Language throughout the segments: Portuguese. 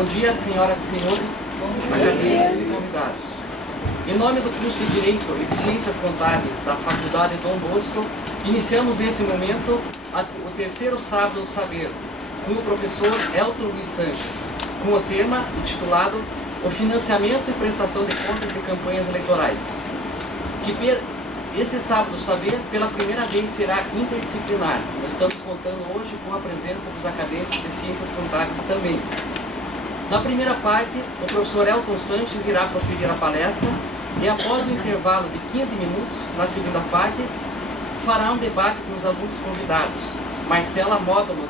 Bom dia, senhoras e senhores, acadêmicos e convidados. Em nome do curso de Direito e de Ciências Contábeis da Faculdade Dom Bosco, iniciamos nesse momento o terceiro sábado do saber, com o professor Elton Luiz Sanches, com o tema intitulado O Financiamento e Prestação de Contas de Campanhas Eleitorais, que esse sábado do saber, pela primeira vez, será interdisciplinar. Nós estamos contando hoje com a presença dos acadêmicos de Ciências Contábeis também. Na primeira parte, o professor Elton Sanches irá proferir a palestra e, após o intervalo de 15 minutos, na segunda parte, fará um debate com os alunos convidados: Marcela Módulo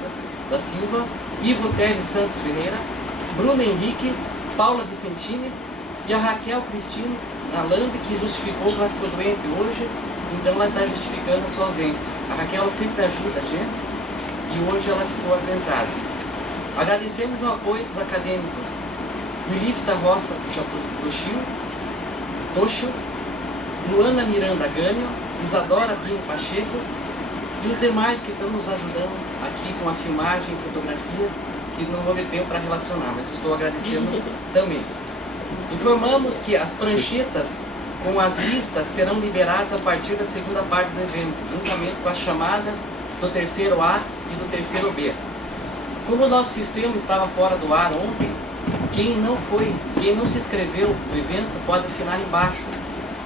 da Silva, Ivo Terres Santos Ferreira, Bruno Henrique, Paula Vicentini e a Raquel Cristino Alambe, que justificou que ela ficou doente hoje, então ela está justificando a sua ausência. A Raquel ela sempre ajuda a gente e hoje ela ficou aventada. Agradecemos o apoio dos acadêmicos Wilif da Roça Toshio, Luana Miranda Gânio, Isadora Bino Pacheco e os demais que estão nos ajudando aqui com a filmagem e fotografia, que não houve tempo para relacionar, mas estou agradecendo também. Informamos que as pranchetas com as listas serão liberadas a partir da segunda parte do evento, juntamente com as chamadas do terceiro A e do terceiro B. Como o nosso sistema estava fora do ar ontem, quem não se inscreveu no evento pode assinar embaixo,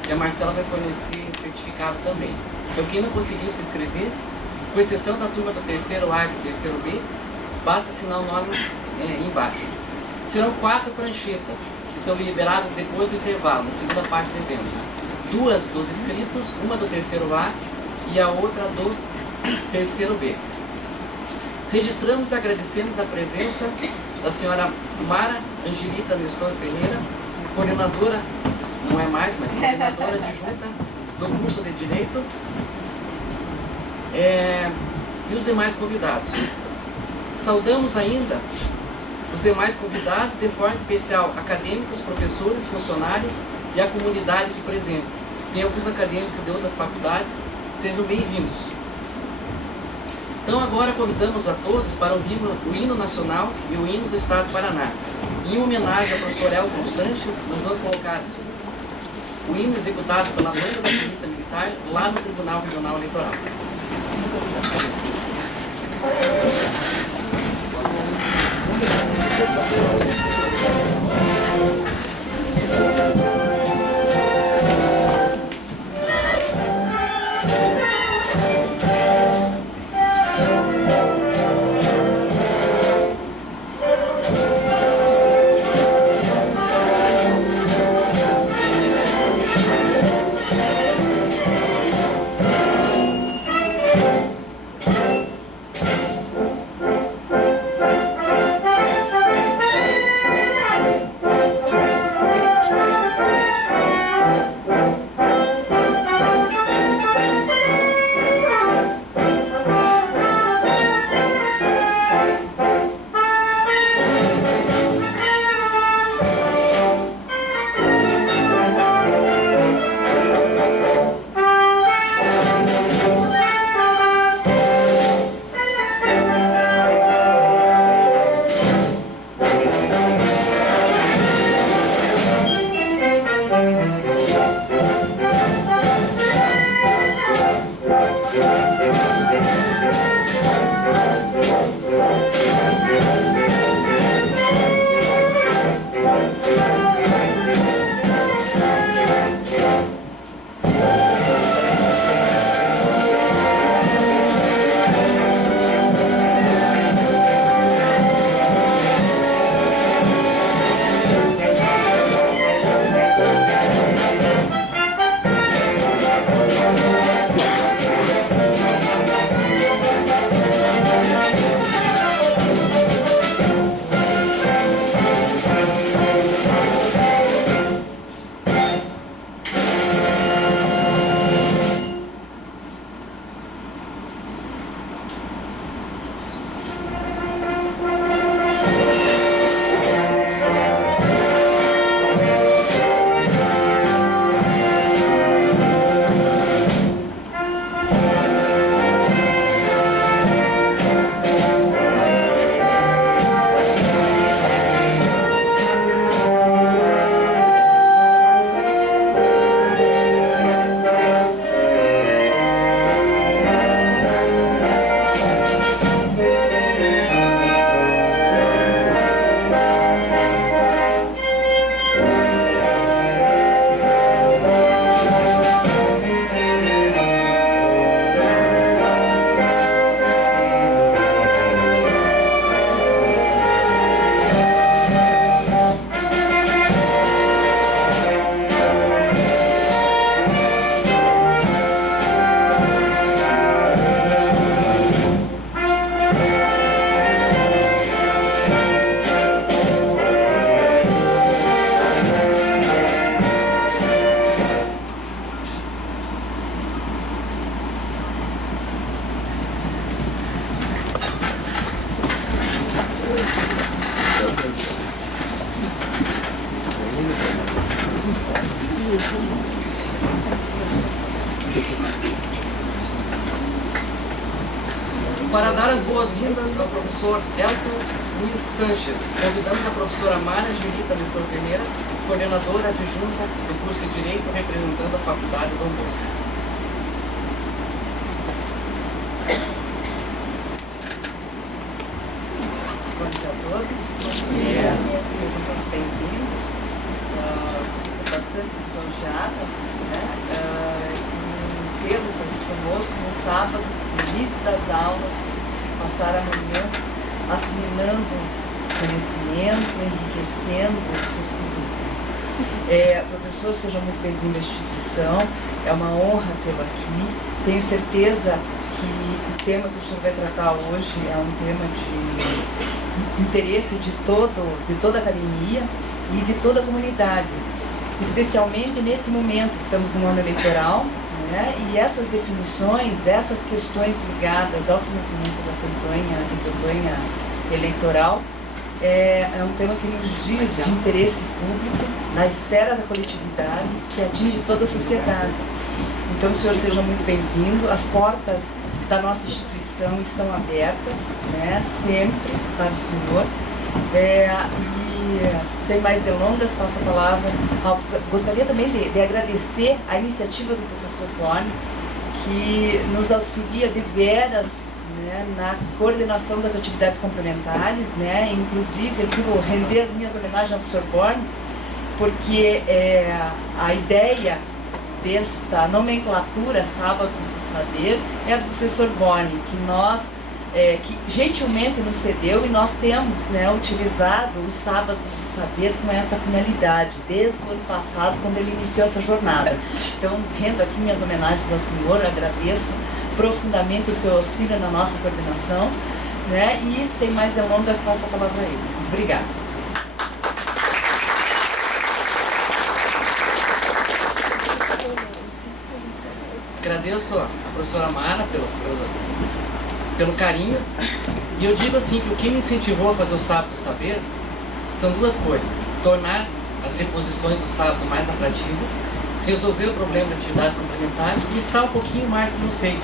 e a Marcela vai fornecer certificado também. Então quem não conseguiu se inscrever, com exceção da turma do terceiro A e do terceiro B, basta assinar o nome embaixo. Serão 4 pranchetas, que são liberadas depois do intervalo, na segunda parte do evento. 2 dos inscritos, uma do terceiro A e a outra do terceiro B. Registramos e agradecemos a presença da senhora Mara Angelita Nestor Ferreira, coordenadora, não é mais, mas coordenadora adjunta do curso de Direito, e os demais convidados. Saudamos ainda os demais convidados, de forma especial acadêmicos, professores, funcionários e a comunidade aqui presente. Tem alguns acadêmicos de outras faculdades, sejam bem-vindos. Então agora convidamos a todos para ouvir o hino nacional e o hino do Estado do Paraná. Em homenagem ao professor Elton Sanches, nós vamos colocar o hino executado pela banda da Polícia Militar lá no Tribunal Regional Eleitoral. Para dar as boas-vindas ao professor Elton Luiz Sanches, convidamos a professora Mara Julita Nestor Ferreira, coordenadora adjunta do curso de Direito, representando a Faculdade Dom Bosco. Bom dia a todos. Bom dia. Sejam todos bem-vindos. Estou bastante lisonjeada, em tê-los aqui conosco no sábado, no início das aulas, passar a manhã assimilando conhecimento, enriquecendo os seus currículos. Professor, seja muito bem-vindo à instituição. É uma honra tê-lo aqui. Tenho certeza que o tema que o senhor vai tratar hoje é um tema de interesse de toda a academia e de toda a comunidade, especialmente neste momento. Estamos no ano eleitoral, e essas definições, essas questões ligadas ao financiamento da campanha eleitoral é um tema que nos diz de interesse público na esfera da coletividade, que atinge toda a sociedade. Então, o senhor seja muito bem-vindo. As portas da nossa instituição estão abertas, sempre para o senhor. E, sem mais delongas, passo a palavra gostaria também de agradecer a iniciativa do professor Borne, que nos auxilia de veras na coordenação das atividades complementares, inclusive aqui vou render as minhas homenagens ao professor Borne, porque a ideia desta nomenclatura Sábados do Saber é do professor Borne, que gentilmente nos cedeu, e nós temos utilizado os Sábados do Saber com esta finalidade, desde o ano passado, quando ele iniciou essa jornada. Então, rendo aqui minhas homenagens ao senhor, agradeço profundamente o seu auxílio na nossa coordenação, e, sem mais delongas, passo a palavra a ele. Obrigada. Agradeço a professora Mara pelo carinho, e eu digo assim que o que me incentivou a fazer o Sábado do Saber são duas coisas: tornar as reposições do sábado mais atrativo, resolver o problema de atividades complementares e estar um pouquinho mais com vocês,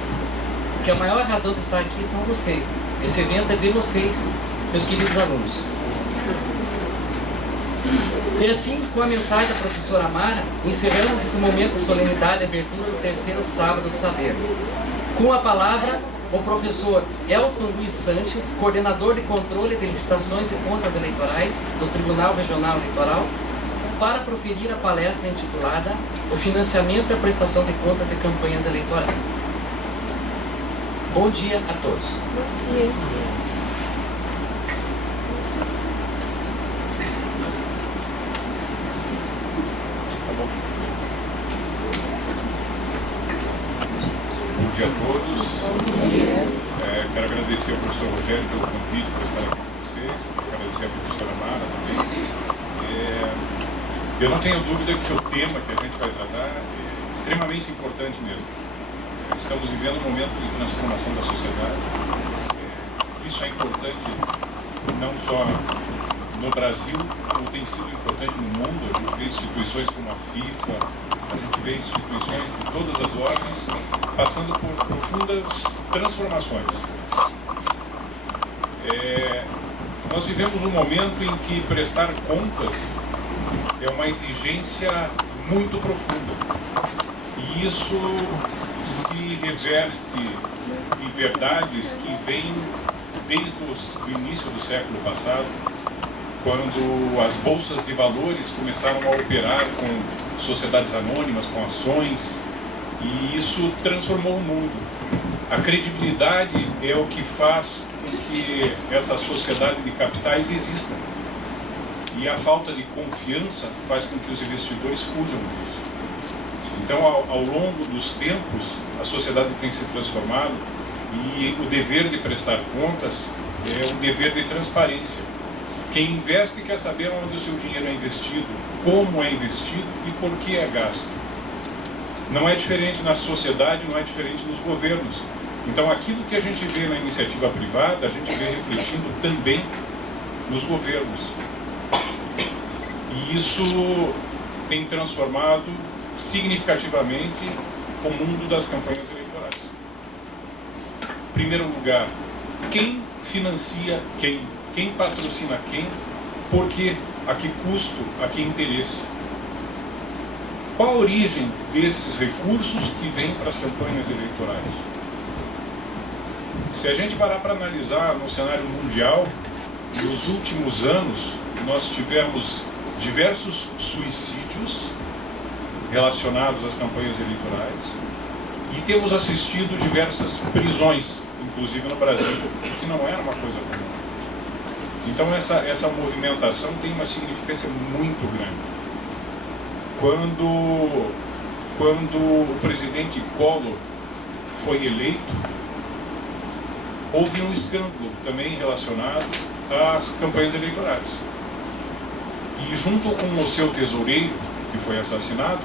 porque a maior razão de estar aqui são vocês. Esse evento é de vocês, meus queridos alunos. E assim, com a mensagem da professora Mara, encerramos esse momento de solenidade e abertura do terceiro Sábado do Saber. Com a palavra, o professor Elton Luiz Sanches, coordenador de controle de licitações e contas eleitorais do Tribunal Regional Eleitoral, para proferir a palestra intitulada O Financiamento e a Prestação de Contas de Campanhas Eleitorais. Bom dia a todos. Bom dia. Bom dia a todos. Bom dia. Quero agradecer ao professor Rogério pelo convite para estar aqui com vocês. Quero agradecer à professora Mara também. Eu não tenho dúvida que o tema que a gente vai tratar é extremamente importante mesmo. Estamos vivendo um momento de transformação da sociedade. Isso é importante não só no Brasil, como tem sido importante no mundo. A gente vê instituições como a FIFA, a gente vê instituições de todas as ordens passando por profundas transformações. Nós vivemos um momento em que prestar contas é uma exigência muito profunda. E isso se reveste de verdades que vêm desde o início do século passado, quando as bolsas de valores começaram a operar com sociedades anônimas, com ações, e isso transformou o mundo. A credibilidade é o que faz com que essa sociedade de capitais exista. E a falta de confiança faz com que os investidores fujam disso. Então, ao longo dos tempos, a sociedade tem se transformado, e o dever de prestar contas é um dever de transparência. Quem investe quer saber onde o seu dinheiro é investido, como é investido e por que é gasto. Não é diferente na sociedade, não é diferente nos governos. Então, aquilo que a gente vê na iniciativa privada, a gente vê refletindo também nos governos. E isso tem transformado significativamente o mundo das campanhas eleitorais. Em primeiro lugar, quem financia quem? Quem patrocina quem? Por quê? A que custo? A que interesse? Qual a origem desses recursos que vêm para as campanhas eleitorais? Se a gente parar para analisar no cenário mundial, nos últimos anos nós tivemos diversos suicídios relacionados às campanhas eleitorais e temos assistido diversas prisões, inclusive no Brasil, que não era uma coisa comum. Então essa movimentação tem uma significância muito grande. Quando o presidente Collor foi eleito, houve um escândalo também relacionado às campanhas eleitorais. E junto com o seu tesoureiro, que foi assassinado,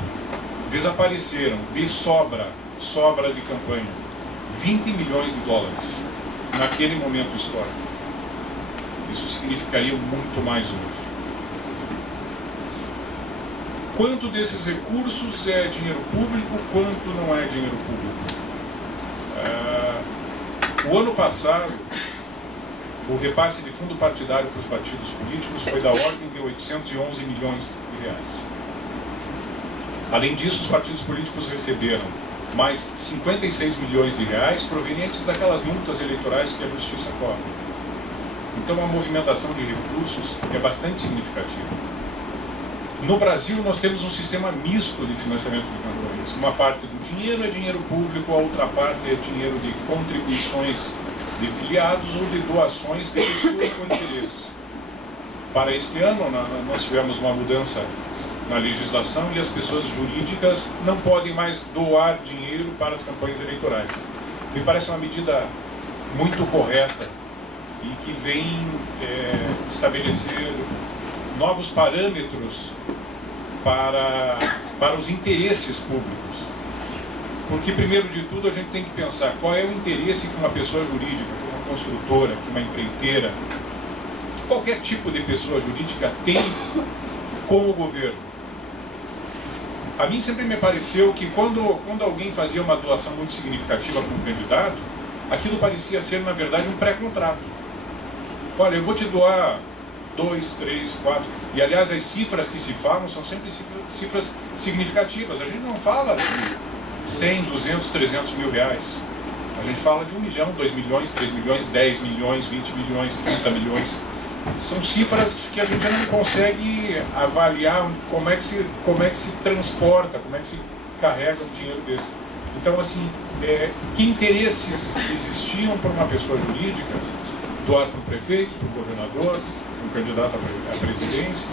desapareceram de sobra de campanha, 20 milhões de dólares naquele momento histórico. Isso significaria muito mais hoje. Quanto desses recursos é dinheiro público, quanto não é dinheiro público? O ano passado, o repasse de fundo partidário para os partidos políticos foi da ordem de 811 milhões de reais. Além disso, os partidos políticos receberam mais 56 milhões de reais provenientes daquelas multas eleitorais que a Justiça cobra. Então a movimentação de recursos é bastante significativa. No Brasil nós temos um sistema misto de financiamento de campanhas. Uma parte do dinheiro é dinheiro público, a outra parte é dinheiro de contribuições de filiados ou de doações de pessoas com interesses. Para este ano nós tivemos uma mudança na legislação e as pessoas jurídicas não podem mais doar dinheiro para as campanhas eleitorais. Me parece uma medida muito correta e que vem estabelecer novos parâmetros para os interesses públicos. Porque, primeiro de tudo, a gente tem que pensar qual é o interesse que uma pessoa jurídica, que uma construtora, que uma empreiteira, que qualquer tipo de pessoa jurídica tem com o governo. A mim sempre me pareceu que quando alguém fazia uma doação muito significativa para um candidato, aquilo parecia ser, na verdade, um pré-contrato. Olha, eu vou te doar 2, 3, 4... E, aliás, as cifras que se falam são sempre cifras significativas. A gente não fala de 100, 200, 300 mil reais. A gente fala de 1 milhão, 2 milhões, 3 milhões, 10 milhões, 20 milhões, 30 milhões. São cifras que a gente não consegue avaliar como é que se transporta, como é que se carrega um dinheiro desse. Então, assim, que interesses existiam para uma pessoa jurídica doar para o prefeito, para o governador, para o candidato à presidência?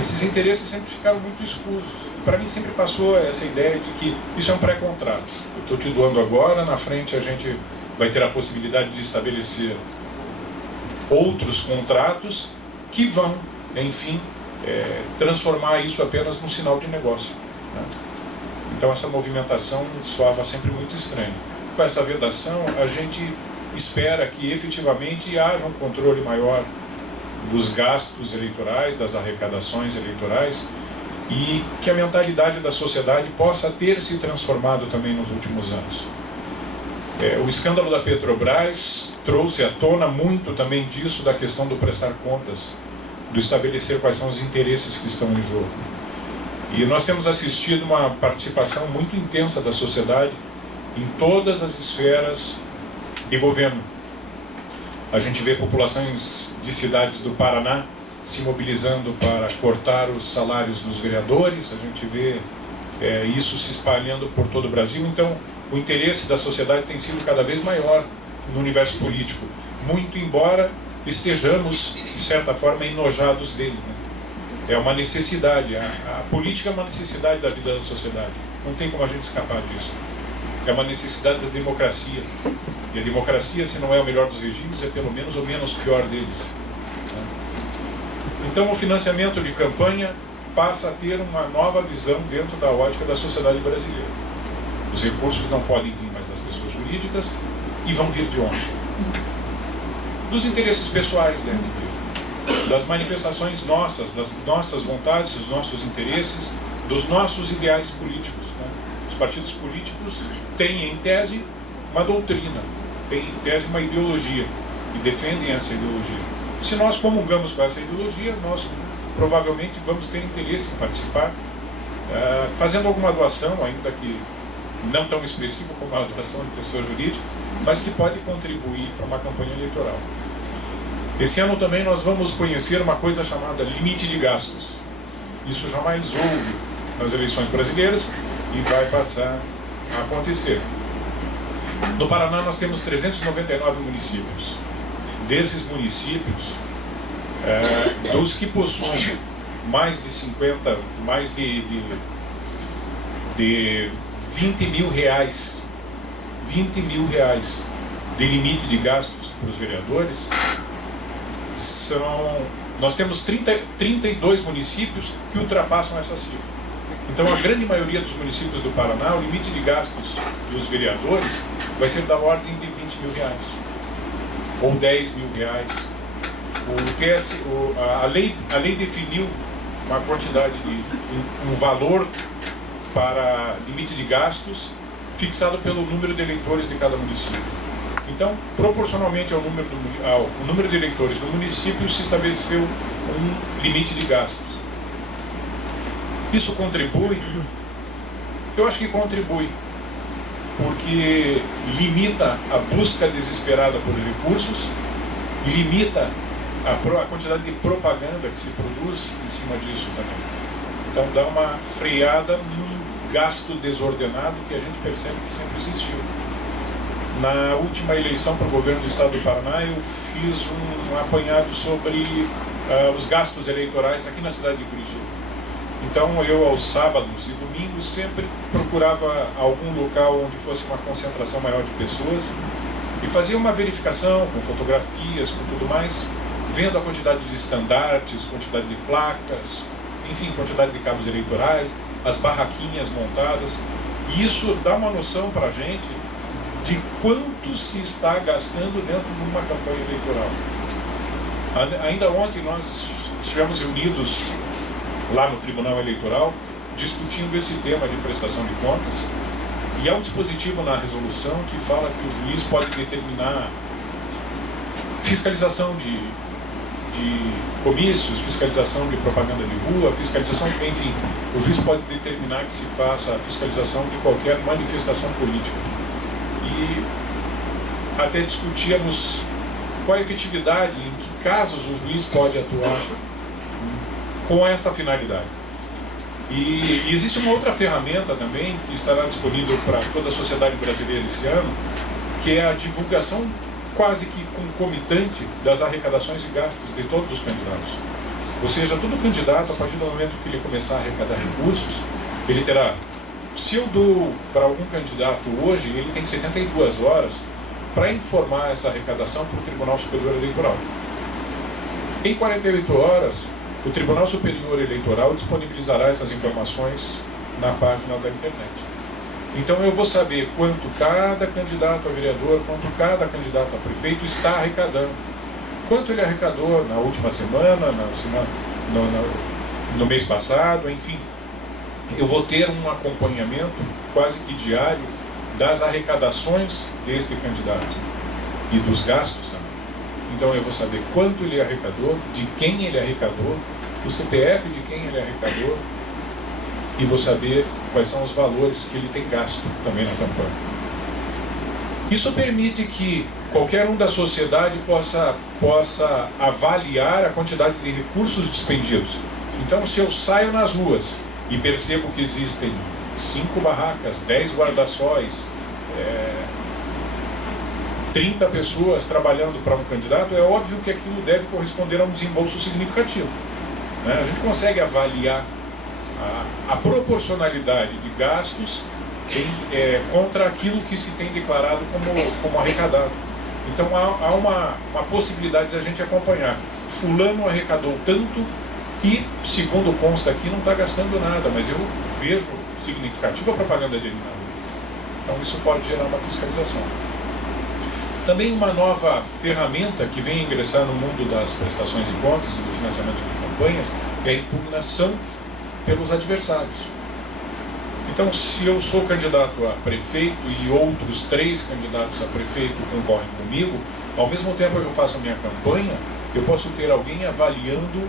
Esses interesses sempre ficaram muito escusos. Para mim sempre passou essa ideia de que isso é um pré-contrato. Eu estou te doando agora, na frente a gente vai ter a possibilidade de estabelecer outros contratos que vão, enfim, transformar isso apenas num sinal de negócio, né? Então essa movimentação soava sempre muito estranha. Com essa vedação, a gente espera que efetivamente haja um controle maior dos gastos eleitorais, das arrecadações eleitorais, e que a mentalidade da sociedade possa ter se transformado também nos últimos anos. O escândalo da Petrobras trouxe à tona muito também disso, da questão do prestar contas, do estabelecer quais são os interesses que estão em jogo. E nós temos assistido uma participação muito intensa da sociedade em todas as esferas de governo. A gente vê populações de cidades do Paraná se mobilizando para cortar os salários dos vereadores, a gente vê isso se espalhando por todo o Brasil. Então, o interesse da sociedade tem sido cada vez maior no universo político, muito embora estejamos, de certa forma, enojados dele, né? É uma necessidade, a política é uma necessidade da vida da sociedade, não tem como a gente escapar disso. É uma necessidade da democracia, e a democracia, se não é o melhor dos regimes, é pelo menos o menos pior deles. Então o financiamento de campanha passa a ter uma nova visão dentro da ótica da sociedade brasileira. Os recursos não podem vir mais das pessoas jurídicas e vão vir de onde? dos interesses pessoais dentro dele, das manifestações nossas, das nossas vontades, dos nossos interesses, dos nossos ideais políticos. Né? Os partidos políticos têm, em tese, uma doutrina, têm, em tese, uma ideologia, e defendem essa ideologia. Se nós comungamos com essa ideologia, nós provavelmente vamos ter interesse em participar, fazendo alguma doação, ainda que não tão expressiva como a doação de pessoa jurídica, mas que pode contribuir para uma campanha eleitoral. Esse ano também nós vamos conhecer uma coisa chamada limite de gastos. Isso jamais houve nas eleições brasileiras e vai passar a acontecer. No Paraná nós temos 399 municípios. Desses municípios, dos que possuem mais de 50, mais de 20 mil reais de limite de gastos para os vereadores, nós temos 32 municípios que ultrapassam essa cifra. Então a grande maioria dos municípios do Paraná, o limite de gastos dos vereadores vai ser da ordem de 20 mil reais ou 10 mil reais. A lei definiu uma quantidade um valor para limite de gastos fixado pelo número de eleitores de cada município. Então, proporcionalmente ao número de eleitores do município, se estabeleceu um limite de gastos. Isso contribui? Eu acho que contribui, porque limita a busca desesperada por recursos e limita a quantidade de propaganda que se produz em cima disso também. Então dá uma freada num gasto desordenado que a gente percebe que sempre existiu. Na última eleição para o governo do estado do Paraná, eu fiz um apanhado sobre os gastos eleitorais aqui na cidade de Curitiba. Então eu, aos sábados e domingos, sempre procurava algum local onde fosse uma concentração maior de pessoas e fazia uma verificação com fotografias, com tudo mais, vendo a quantidade de estandartes, quantidade de placas, enfim, quantidade de cabos eleitorais, as barraquinhas montadas. E isso dá uma noção para a gente de quanto se está gastando dentro de uma campanha eleitoral. Ainda ontem nós estivemos reunidos lá no Tribunal Eleitoral, discutindo esse tema de prestação de contas, e há um dispositivo na resolução que fala que o juiz pode determinar fiscalização de comícios, fiscalização de propaganda de rua, fiscalização, enfim, o juiz pode determinar que se faça a fiscalização de qualquer manifestação política. E até discutíamos qual a efetividade, em que casos o juiz pode atuar com essa finalidade. E existe uma outra ferramenta também que estará disponível para toda a sociedade brasileira esse ano, que é a divulgação quase que concomitante das arrecadações e gastos de todos os candidatos. Ou seja, todo candidato, a partir do momento que ele começar a arrecadar recursos, ele terá, se eu dou para algum candidato hoje, ele tem 72 horas para informar essa arrecadação para o Tribunal Superior Eleitoral. Em 48 horas, o Tribunal Superior Eleitoral disponibilizará essas informações na página da internet. Então eu vou saber quanto cada candidato a vereador, quanto cada candidato a prefeito está arrecadando. Quanto ele arrecadou na última semana, no mês passado, enfim. Eu vou ter um acompanhamento quase que diário das arrecadações deste candidato e dos gastos também. Então eu vou saber quanto ele arrecadou, de quem ele arrecadou, o CPF de quem ele arrecadou, e vou saber quais são os valores que ele tem gasto também na campanha. Isso permite que qualquer um da sociedade possa avaliar a quantidade de recursos despendidos. Então, se eu saio nas ruas e percebo que existem 5 barracas, 10 guarda-sóis, 30 pessoas trabalhando para um candidato, é óbvio que aquilo deve corresponder a um desembolso significativo. A gente consegue avaliar a proporcionalidade de gastos contra aquilo que se tem declarado como arrecadado. Então há uma possibilidade de a gente acompanhar. Fulano arrecadou tanto e, segundo consta aqui, não está gastando nada, mas eu vejo significativa propaganda dele na rua. Então isso pode gerar uma fiscalização. Também uma nova ferramenta que vem ingressar no mundo das prestações de contas e do financiamento de campanhas é a impugnação pelos adversários. Então, se eu sou candidato a prefeito e outros 3 candidatos a prefeito concorrem comigo, ao mesmo tempo que eu faço a minha campanha, eu posso ter alguém avaliando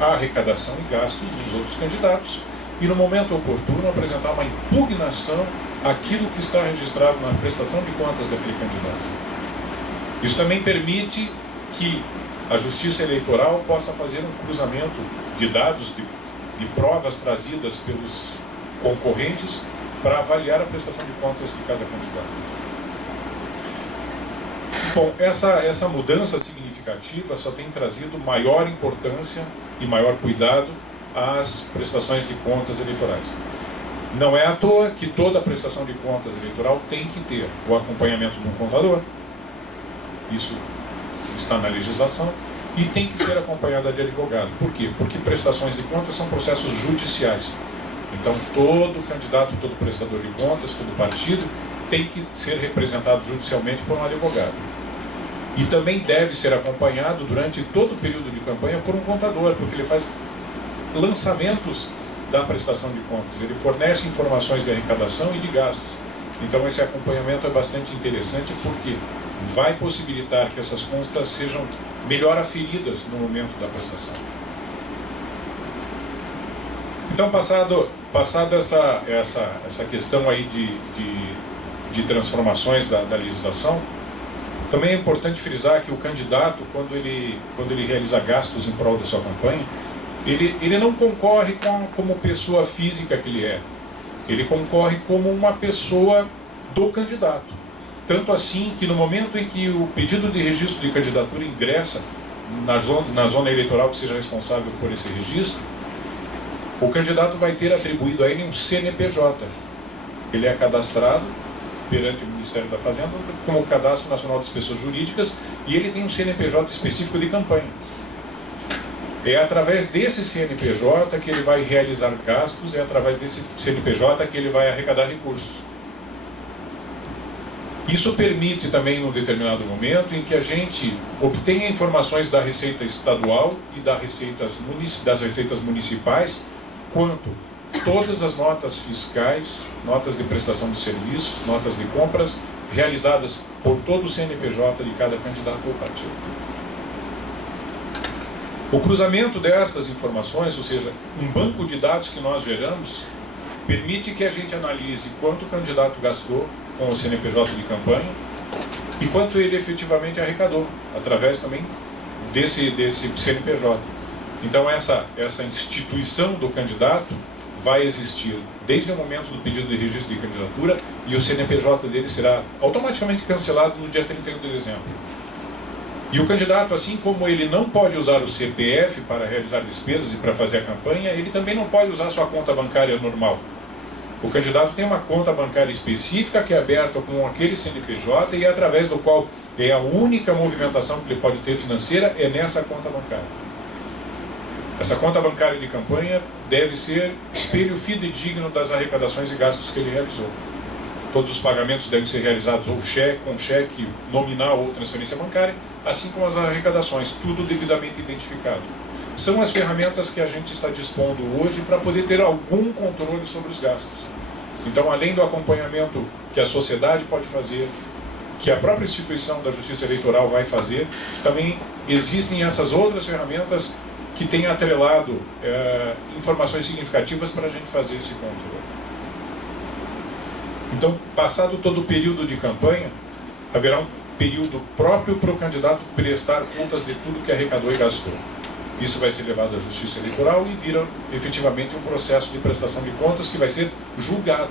a arrecadação e gastos dos outros candidatos e, no momento oportuno, apresentar uma impugnação àquilo que está registrado na prestação de contas daquele candidato. Isso também permite que a Justiça Eleitoral possa fazer um cruzamento de dados, de provas trazidas pelos concorrentes para avaliar a prestação de contas de cada candidato. Bom, essa mudança significativa só tem trazido maior importância e maior cuidado às prestações de contas eleitorais. Não é à toa que toda prestação de contas eleitoral tem que ter o acompanhamento de um contador. Isso está na legislação. E tem que ser acompanhada de advogado. Por quê? Porque prestações de contas são processos judiciais. Então, todo candidato, todo prestador de contas, todo partido tem que ser representado judicialmente por um advogado. E também deve ser acompanhado durante todo o período de campanha por um contador, porque ele faz lançamentos da prestação de contas. Ele fornece informações de arrecadação e de gastos. Então, esse acompanhamento é bastante interessante porque vai possibilitar que essas contas sejam melhor aferidas no momento da prestação. Então, passado essa questão aí de transformações da legislação, também é importante frisar que o candidato, quando ele realiza gastos em prol da sua campanha, ele não concorre como pessoa física que ele é. Ele concorre como uma pessoa do candidato. Tanto assim que no momento em que o pedido de registro de candidatura ingressa na zona eleitoral que seja responsável por esse registro, o candidato vai ter atribuído a ele um CNPJ. Ele é cadastrado perante o Ministério da Fazenda como o Cadastro Nacional das Pessoas Jurídicas e ele tem um CNPJ específico de campanha. É através desse CNPJ que ele vai realizar gastos, é através desse CNPJ que ele vai arrecadar recursos. Isso permite também, num determinado momento, em que a gente obtenha informações da Receita Estadual e das receitas municipais, quanto todas as notas fiscais, notas de prestação de serviços, notas de compras, realizadas por todo o CNPJ de cada candidato ou partido. O cruzamento destas informações, ou seja, um banco de dados que nós geramos, permite que a gente analise quanto o candidato gastou com o CNPJ de campanha e quanto ele efetivamente arrecadou, através também desse CNPJ. Então essa instituição do candidato vai existir desde o momento do pedido de registro de candidatura e o CNPJ dele será automaticamente cancelado no dia 31 de dezembro. E o candidato, assim como ele não pode usar o CPF para realizar despesas e para fazer a campanha, ele também não pode usar sua conta bancária normal. O candidato tem uma conta bancária específica que é aberta com aquele CNPJ e através do qual é a única movimentação que ele pode ter financeira é nessa conta bancária. Essa conta bancária de campanha deve ser espelho fidedigno das arrecadações e gastos que ele realizou. Todos os pagamentos devem ser realizados ou com cheque nominal ou transferência bancária, assim como as arrecadações, tudo devidamente identificado. São as ferramentas que a gente está dispondo hoje para poder ter algum controle sobre os gastos. Então, além do acompanhamento que a sociedade pode fazer, que a própria instituição da Justiça Eleitoral vai fazer, também existem essas outras ferramentas que têm atrelado informações significativas para a gente fazer esse controle. Então, passado todo o período de campanha, haverá um período próprio para o candidato prestar contas de tudo que arrecadou e gastou. Isso vai ser levado à Justiça Eleitoral e vira efetivamente um processo de prestação de contas que vai ser julgado.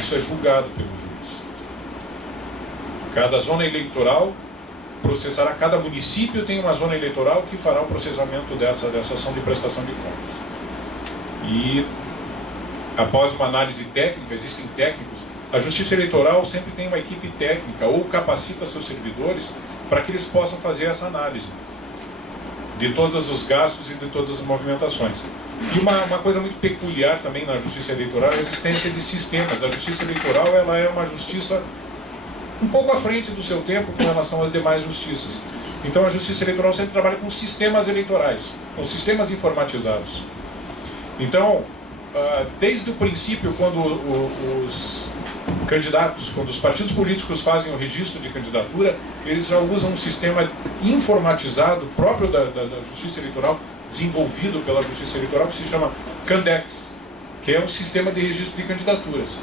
Isso é julgado pelo juiz. Cada zona eleitoral processará, cada município tem uma zona eleitoral que fará o processamento dessa ação de prestação de contas. E após uma análise técnica, existem técnicos, a Justiça Eleitoral sempre tem uma equipe técnica ou capacita seus servidores para que eles possam fazer essa análise de todos os gastos e de todas as movimentações. E uma coisa muito peculiar também na Justiça Eleitoral é a existência de sistemas. A Justiça Eleitoral ela é uma justiça um pouco à frente do seu tempo com relação às demais justiças. Então a Justiça Eleitoral sempre trabalha com sistemas eleitorais, com sistemas informatizados. Então, desde o princípio, quando os candidatos, quando os partidos políticos fazem o registro de candidatura, eles já usam um sistema informatizado próprio da Justiça Eleitoral, desenvolvido pela Justiça Eleitoral, que se chama Candex, que é um sistema de registro de candidaturas.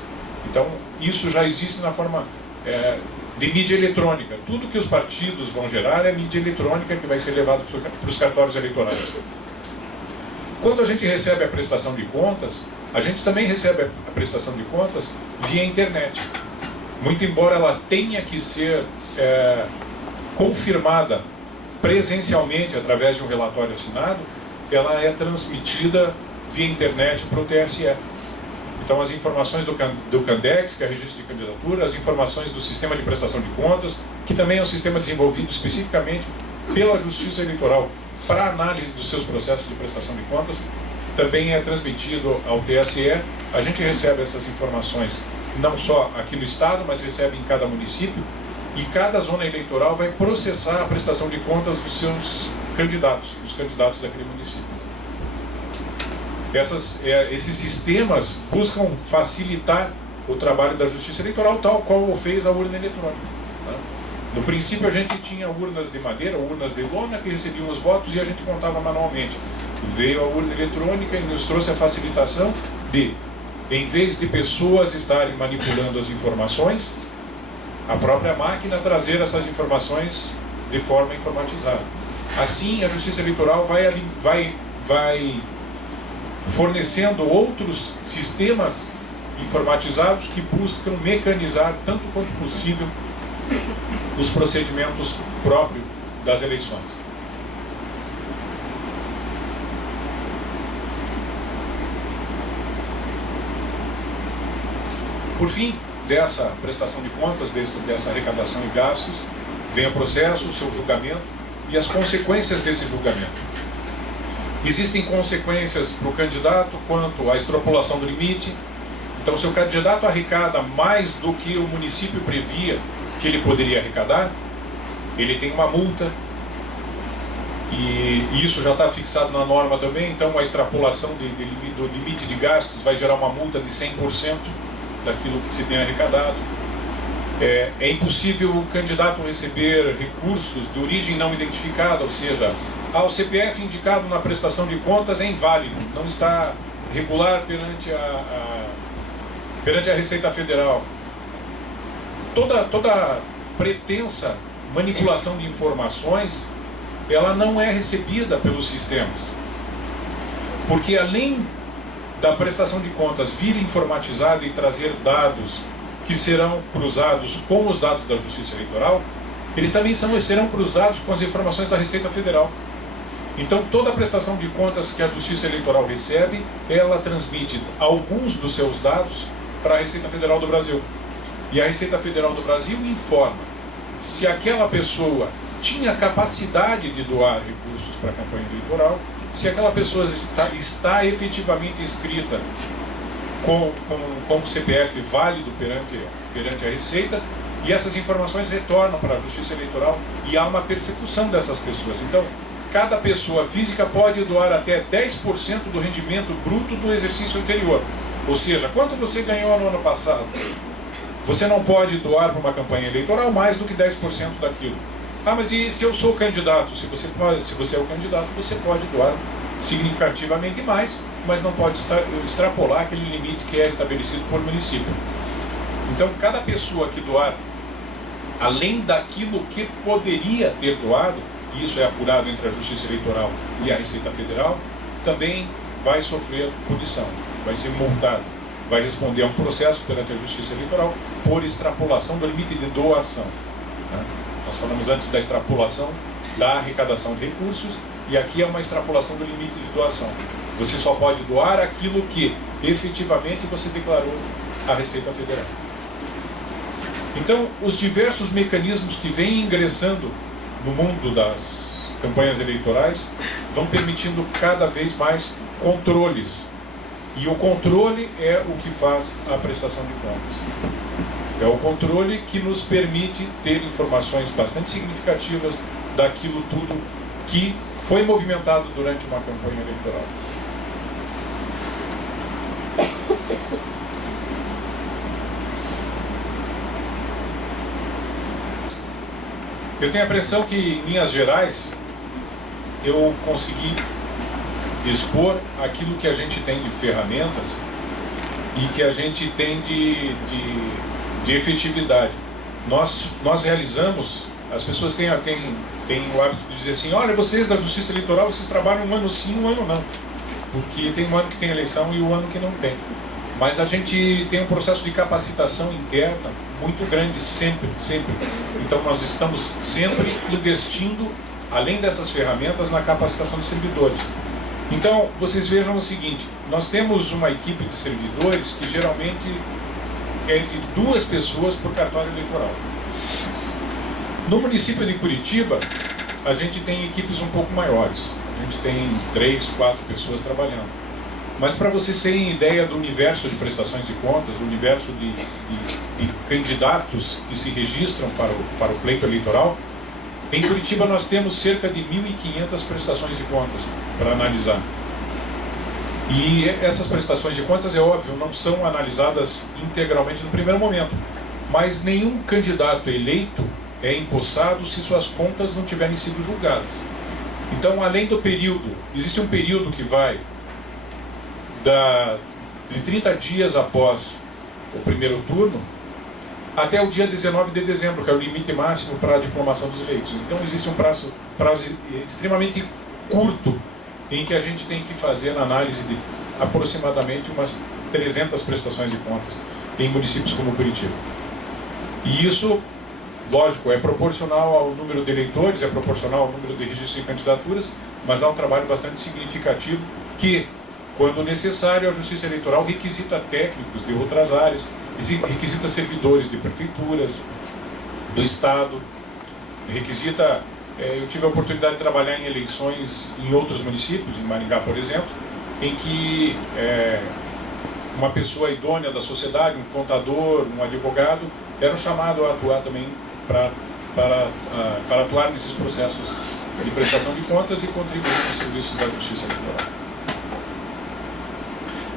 Então, isso já existe na forma de mídia eletrônica. Tudo que os partidos vão gerar é mídia eletrônica que vai ser levado para os cartórios eleitorais. Quando a gente recebe a prestação de contas, a gente também recebe a prestação de contas via internet. Muito embora ela tenha que ser confirmada presencialmente através de um relatório assinado, ela é transmitida via internet para o TSE. Então as informações do Candex, que é o registro de candidatura, as informações do sistema de prestação de contas, que também é um sistema desenvolvido especificamente pela Justiça Eleitoral para análise dos seus processos de prestação de contas, também é transmitido ao TSE. A gente recebe essas informações não só aqui no Estado, mas recebe em cada município, e cada zona eleitoral vai processar a prestação de contas dos seus candidatos, dos candidatos daquele município. Esses sistemas buscam facilitar o trabalho da Justiça Eleitoral, tal qual fez a urna eletrônica. No princípio a gente tinha urnas de madeira, urnas de lona, que recebiam os votos e a gente contava manualmente. Veio a urna eletrônica e nos trouxe a facilitação de, em vez de pessoas estarem manipulando as informações, a própria máquina trazer essas informações de forma informatizada. Assim, a Justiça Eleitoral vai fornecendo outros sistemas informatizados que buscam mecanizar, tanto quanto possível, os procedimentos próprios das eleições. Por fim dessa prestação de contas, dessa arrecadação e gastos, vem o processo, o seu julgamento e as consequências desse julgamento. Existem consequências para o candidato quanto à extrapolação do limite. Então, se o candidato arrecada mais do que o município previa que ele poderia arrecadar, ele tem uma multa, e isso já está fixado na norma também. Então a extrapolação do limite de gastos vai gerar uma multa de 100% daquilo que se tem arrecadado. É impossível o candidato receber recursos de origem não identificada, ou seja, o CPF indicado na prestação de contas é inválido, não está regular perante a Receita Federal. Toda pretensa manipulação de informações, ela não é recebida pelos sistemas. Porque além da prestação de contas vir informatizada e trazer dados que serão cruzados com os dados da Justiça Eleitoral, eles também serão cruzados com as informações da Receita Federal. Então toda a prestação de contas que a Justiça Eleitoral recebe, ela transmite alguns dos seus dados para a Receita Federal do Brasil. E a Receita Federal do Brasil informa se aquela pessoa tinha capacidade de doar recursos para a campanha eleitoral, se aquela pessoa está efetivamente inscrita com o CPF válido perante a Receita, e essas informações retornam para a Justiça Eleitoral e há uma persecução dessas pessoas. Então, cada pessoa física pode doar até 10% do rendimento bruto do exercício anterior. Ou seja, quanto você ganhou no ano passado? Você não pode doar para uma campanha eleitoral mais do que 10% daquilo. Mas e se eu sou candidato? Se você é o candidato, você pode doar significativamente mais, mas não pode extrapolar aquele limite que é estabelecido por município. Então, cada pessoa que doar além daquilo que poderia ter doado, e isso é apurado entre a Justiça Eleitoral e a Receita Federal, também vai sofrer punição, vai ser multado, vai responder a um processo perante a Justiça Eleitoral por extrapolação do limite de doação. Nós falamos antes da extrapolação da arrecadação de recursos, e aqui é uma extrapolação do limite de doação. Você só pode doar aquilo que efetivamente você declarou à Receita Federal. Então, os diversos mecanismos que vêm ingressando no mundo das campanhas eleitorais vão permitindo cada vez mais controles. E o controle é o que faz a prestação de contas. É o controle que nos permite ter informações bastante significativas daquilo tudo que foi movimentado durante uma campanha eleitoral. Eu tenho a impressão que, em linhas gerais, eu consegui expor aquilo que a gente tem de ferramentas e que a gente tem de efetividade. Nós realizamos, as pessoas têm o hábito de dizer assim, olha, vocês da Justiça Eleitoral, vocês trabalham um ano sim, um ano não. Porque tem um ano que tem eleição e um ano que não tem. Mas a gente tem um processo de capacitação interna muito grande, sempre. Então nós estamos sempre investindo, além dessas ferramentas, na capacitação dos servidores. Então, vocês vejam o seguinte, nós temos uma equipe de servidores que geralmente é de 2 pessoas por cartório eleitoral. No município de Curitiba, a gente tem equipes um pouco maiores. A gente tem 3, 4 pessoas trabalhando. Mas para vocês terem ideia do universo de prestações de contas, do universo de candidatos que se registram para o pleito eleitoral, em Curitiba nós temos cerca de 1.500 prestações de contas para analisar. E essas prestações de contas, é óbvio, não são analisadas integralmente no primeiro momento. Mas nenhum candidato eleito é empossado se suas contas não tiverem sido julgadas. Então, além do período, existe um período que vai de 30 dias após o primeiro turno até o dia 19 de dezembro, que é o limite máximo para a diplomação dos eleitos. Então existe um prazo extremamente curto em que a gente tem que fazer a análise de aproximadamente umas 300 prestações de contas em municípios como Curitiba. E isso, lógico, é proporcional ao número de eleitores, é proporcional ao número de registros de candidaturas, mas há um trabalho bastante significativo que, quando necessário, a Justiça Eleitoral requisita técnicos de outras áreas, requisita servidores de prefeituras, do Estado, requisita... eu tive a oportunidade de trabalhar em eleições em outros municípios, em Maringá, por exemplo, em que uma pessoa idônea da sociedade, um contador, um advogado, eram chamados a atuar também para atuar nesses processos de prestação de contas e contribuir com os serviços da Justiça Eleitoral.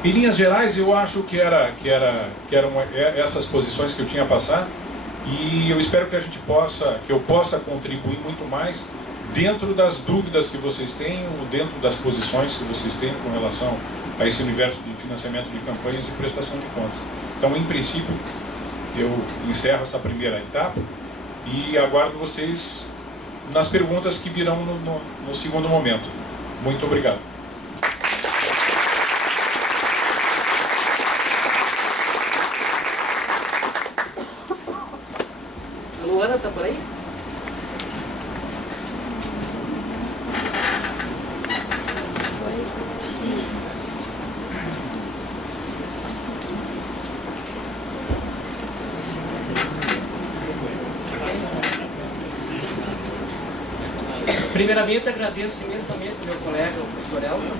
Em linhas gerais, eu acho que eram essas posições que eu tinha a passar, e eu espero que eu possa contribuir muito mais dentro das dúvidas que vocês tenham, dentro das posições que vocês têm com relação a esse universo de financiamento de campanhas e prestação de contas. Então, em princípio, eu encerro essa primeira etapa e aguardo vocês nas perguntas que virão no segundo momento. Muito obrigado. Luana, tá por aí? Primeiramente, agradeço imensamente ao meu colega, o professor Elton,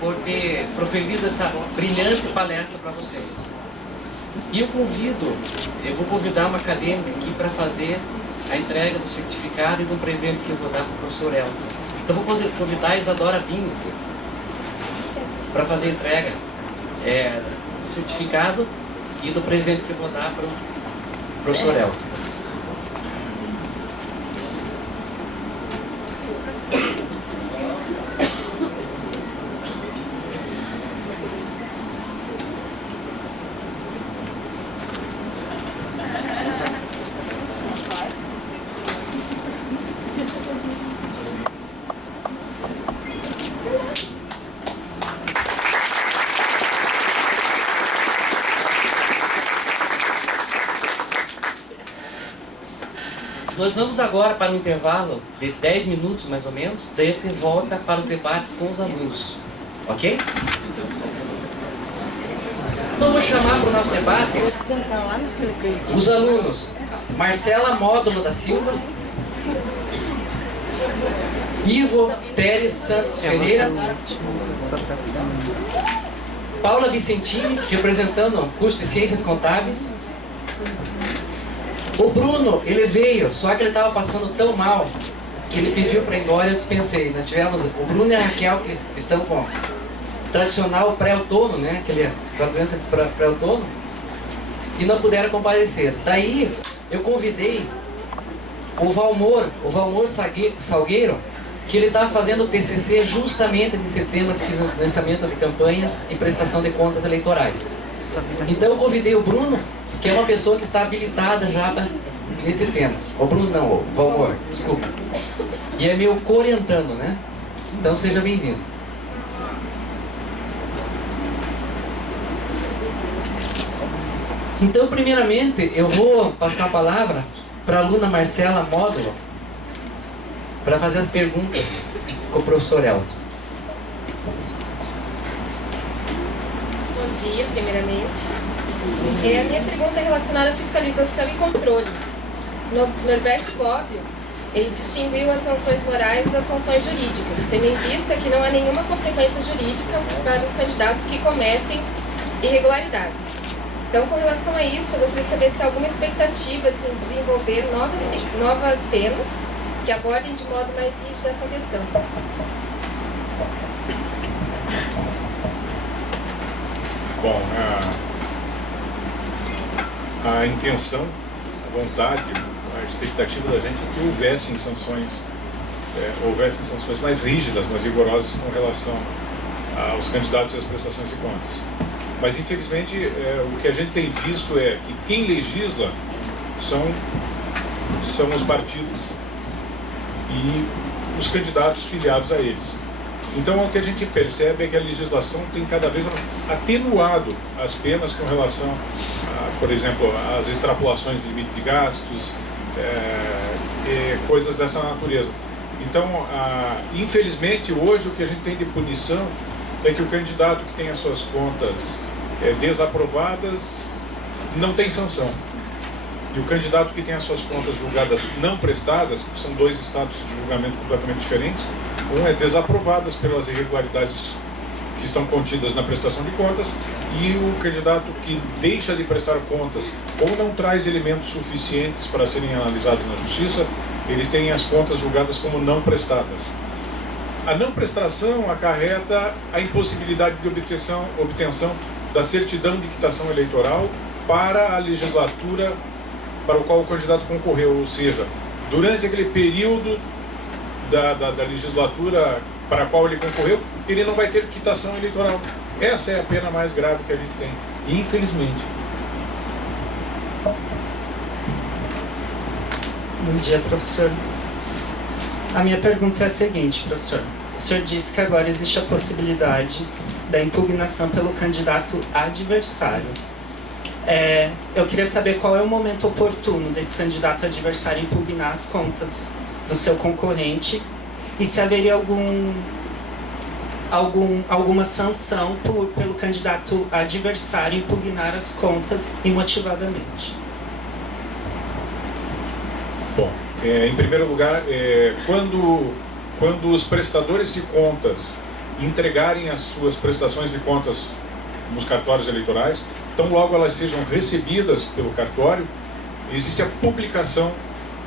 por ter proferido essa brilhante palestra para vocês. E eu vou convidar uma acadêmica aqui para fazer a entrega do certificado e do presente que eu vou dar para o professor Elton. Então vou convidar a Isadora Binho para fazer a entrega do certificado e do presente que eu vou dar para o professor Elton. Nós vamos agora para um intervalo de 10 minutos, mais ou menos, daí a gente volta para os debates com os alunos. Ok? Então, vou chamar para o nosso debate os alunos Marcela Módulo da Silva, Ivo Teres Santos Ferreira, Paula Vicentini, representando o curso de Ciências Contábeis, O Bruno, ele veio, só que ele estava passando tão mal que ele pediu para ir embora e eu dispensei. Nós tivemos o Bruno e a Raquel, que estão com o tradicional pré-outono, né? Aquele, a doença de pré-outono, e não puderam comparecer. Daí eu convidei o Valmor Salgueiro, que ele está fazendo o TCC justamente nesse tema de financiamento de campanhas e prestação de contas eleitorais. Então eu convidei o Bruno, que é uma pessoa que está habilitada já nesse tema. O Bruno não, o Valmor, desculpa. E é meu co-orientando, né? Então seja bem-vindo. Então, primeiramente, eu vou passar a palavra para a aluna Marcela Módulo para fazer as perguntas com o professor Elton. Bom dia, primeiramente. A minha pergunta é relacionada à fiscalização e controle. Norberto Bobbio, ele distinguiu as sanções morais das sanções jurídicas, tendo em vista que não há nenhuma consequência jurídica para os candidatos que cometem irregularidades. Então, com relação a isso, eu gostaria de saber se há alguma expectativa de se desenvolver novas penas que abordem de modo mais rígido essa questão. Bom, a intenção, a vontade, a expectativa da gente é que houvessem sanções mais rígidas, mais rigorosas com relação aos candidatos e às prestações de contas. Mas, infelizmente, o que a gente tem visto é que quem legisla são os partidos e os candidatos filiados a eles. Então, o que a gente percebe é que a legislação tem cada vez atenuado as penas com relação, por exemplo, às extrapolações de limite de gastos, coisas dessa natureza. Então, infelizmente, hoje o que a gente tem de punição é que o candidato que tem as suas contas desaprovadas não tem sanção. E o candidato que tem as suas contas julgadas não prestadas, são dois estados de julgamento completamente diferentes. Um é desaprovadas pelas irregularidades que estão contidas na prestação de contas, e o candidato que deixa de prestar contas ou não traz elementos suficientes para serem analisados na justiça, eles têm as contas julgadas como não prestadas. A não prestação acarreta a impossibilidade de obtenção da certidão de quitação eleitoral para a legislatura para o qual o candidato concorreu, ou seja, durante aquele período da legislatura para a qual ele concorreu, ele não vai ter quitação eleitoral. Essa é a pena mais grave que a gente tem, infelizmente. Bom dia, professor. A minha pergunta é a seguinte, professor. O senhor disse que agora existe a possibilidade da impugnação pelo candidato adversário. Eu queria saber qual é o momento oportuno desse candidato adversário impugnar as contas do seu concorrente e se haveria alguma sanção pelo candidato adversário impugnar as contas imotivadamente. Bom, em primeiro lugar, quando os prestadores de contas entregarem as suas prestações de contas nos cartórios eleitorais, então logo elas sejam recebidas pelo cartório, existe a publicação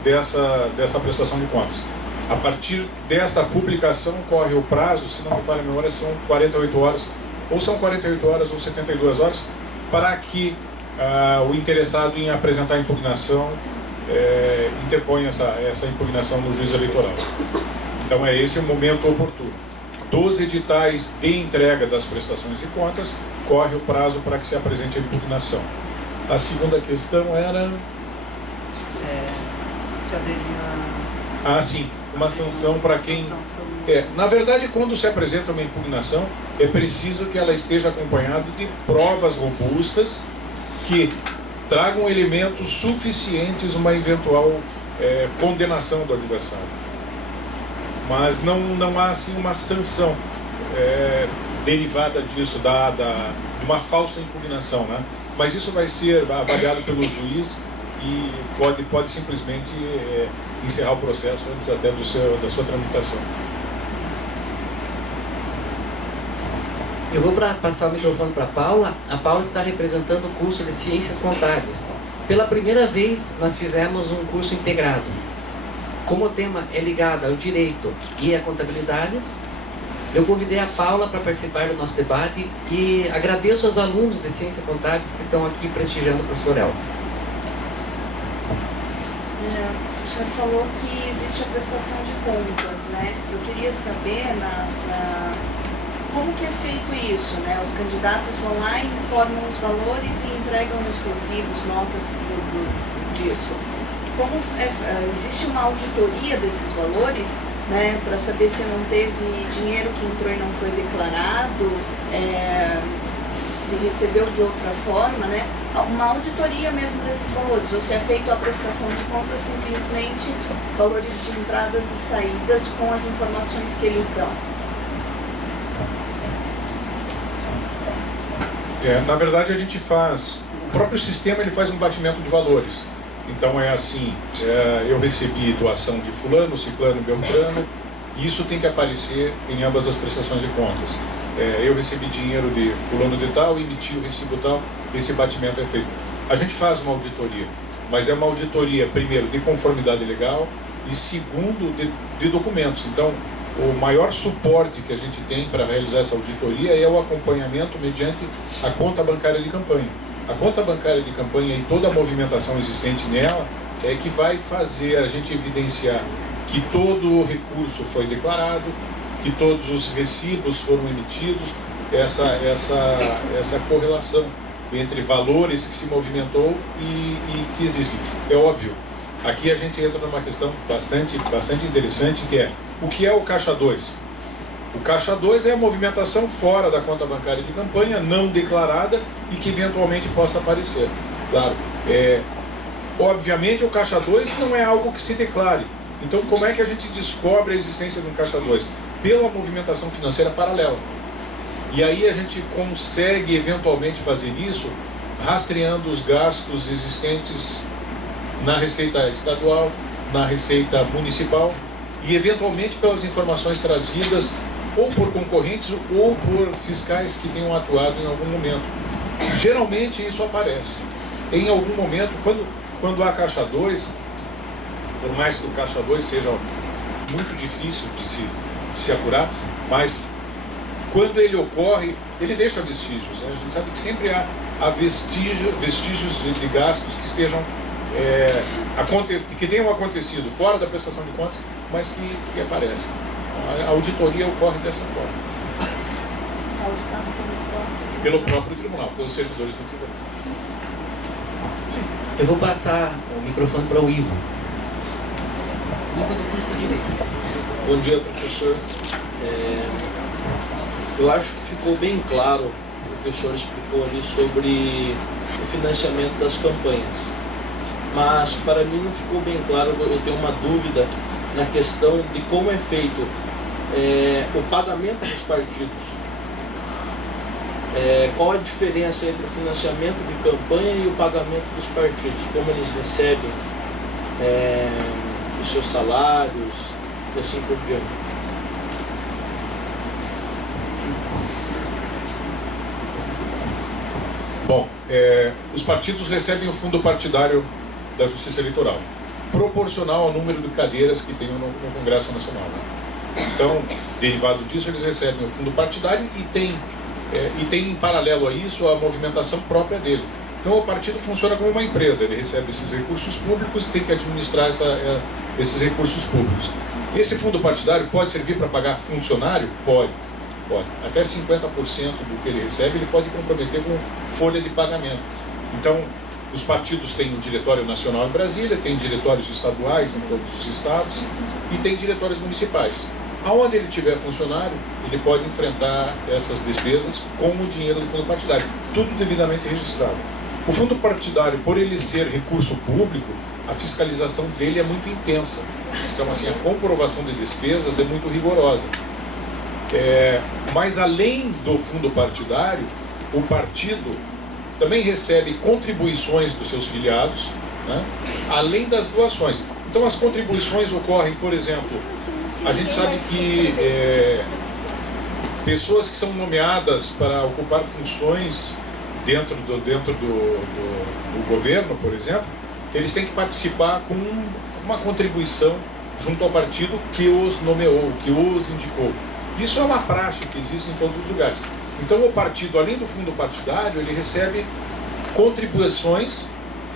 dessa prestação de contas. A partir desta publicação corre o prazo, se não me falha a memória, são 48 horas, ou são 48 horas ou 72 horas, para que o interessado em apresentar a impugnação interponha essa impugnação no juiz eleitoral. Então é esse o momento oportuno. Dos editais de entrega das prestações de contas, corre o prazo para que se apresente a impugnação. A segunda questão era... Se haveria... sim, uma sanção para quem... na verdade, quando se apresenta uma impugnação, é preciso que ela esteja acompanhada de provas robustas que tragam elementos suficientes uma eventual condenação do adversário. Mas não há assim uma sanção derivada disso, de uma falsa impugnação, né? Mas isso vai ser avaliado pelo juiz e pode simplesmente encerrar o processo antes até da sua tramitação. Eu vou passar o microfone para a Paula. A Paula está representando o curso de Ciências Contábeis. Pela primeira vez, nós fizemos um curso integrado. Como o tema é ligado ao direito e à contabilidade, eu convidei a Paula para participar do nosso debate e agradeço aos alunos de Ciências Contábeis que estão aqui prestigiando o professor El. O senhor falou que existe a prestação de contas, né? Eu queria saber como que é feito isso, né? Os candidatos vão lá e informam os valores e entregam os recibos, notas disso. Existe uma auditoria desses valores, né? Para saber se não teve dinheiro que entrou e não foi declarado, se recebeu de outra forma, né? Uma auditoria mesmo desses valores, ou se é feito a prestação de contas simplesmente valores de entradas e saídas com as informações que eles dão. Na verdade, a gente faz, o próprio sistema ele faz um batimento de valores. Então é assim, eu recebi doação de fulano, ciclano, beltrano, e isso tem que aparecer em ambas as prestações de contas. Eu recebi dinheiro de fulano de tal, emiti o recibo tal, esse batimento é feito. A gente faz uma auditoria, mas é uma auditoria, primeiro, de conformidade legal e segundo, de documentos. Então, o maior suporte que a gente tem para realizar essa auditoria é o acompanhamento mediante a conta bancária de campanha. A conta bancária de campanha e toda a movimentação existente nela é que vai fazer a gente evidenciar que todo o recurso foi declarado, que todos os recibos foram emitidos, essa correlação entre valores que se movimentou e que existem. É óbvio, aqui a gente entra numa questão bastante interessante, que é o que é o Caixa 2? O Caixa 2 é a movimentação fora da conta bancária de campanha, não declarada e que eventualmente possa aparecer. Claro, obviamente o Caixa 2 não é algo que se declare. Então como é que a gente descobre a existência de um Caixa 2? Pela movimentação financeira paralela. E aí a gente consegue eventualmente fazer isso rastreando os gastos existentes na Receita Estadual, na Receita Municipal e eventualmente pelas informações trazidas ou por concorrentes ou por fiscais que tenham atuado em algum momento. Geralmente isso aparece. Em algum momento, quando há Caixa 2, por mais que o Caixa 2 seja muito difícil de se apurar, mas quando ele ocorre, ele deixa vestígios. Né? A gente sabe que sempre há vestígios de gastos que estejam que tenham acontecido fora da prestação de contas, mas que aparecem. A auditoria ocorre dessa forma. Pelo próprio tribunal, pelos servidores do tribunal. Eu vou passar o microfone para o Ivo. Ivo do curso de Direito. Bom dia, professor. Eu acho que ficou bem claro o que o professor explicou ali sobre o financiamento das campanhas. Mas para mim não ficou bem claro, eu tenho uma dúvida na questão de como é feito o pagamento dos partidos. Qual a diferença entre o financiamento de campanha e o pagamento dos partidos? Como eles recebem os seus salários e assim por diante. Bom, os partidos recebem o fundo partidário da Justiça Eleitoral, proporcional ao número de cadeiras que tem no Congresso Nacional. Né? Então, derivado disso, eles recebem o fundo partidário e tem em paralelo a isso a movimentação própria dele. Então, o partido funciona como uma empresa, ele recebe esses recursos públicos e tem que administrar esses recursos públicos. Esse fundo partidário pode servir para pagar funcionário? Pode. Até 50% do que ele recebe, ele pode comprometer com folha de pagamento. Então, os partidos têm um diretório nacional em Brasília, tem diretórios estaduais em todos os estados e tem diretórios municipais. Aonde ele tiver funcionário, ele pode enfrentar essas despesas com o dinheiro do fundo partidário, tudo devidamente registrado. O fundo partidário, por ele ser recurso público, a fiscalização dele é muito intensa. Então, assim, a comprovação de despesas é muito rigorosa. Mas além do fundo partidário, o partido também recebe contribuições dos seus filiados, né? Além das doações. Então as contribuições ocorrem, por exemplo, a gente sabe que pessoas que são nomeadas para ocupar funções dentro do governo, por exemplo, eles têm que participar com uma contribuição junto ao partido que os nomeou, que os indicou. Isso é uma praxe que existe em todos os lugares. Então o partido, além do fundo partidário, ele recebe contribuições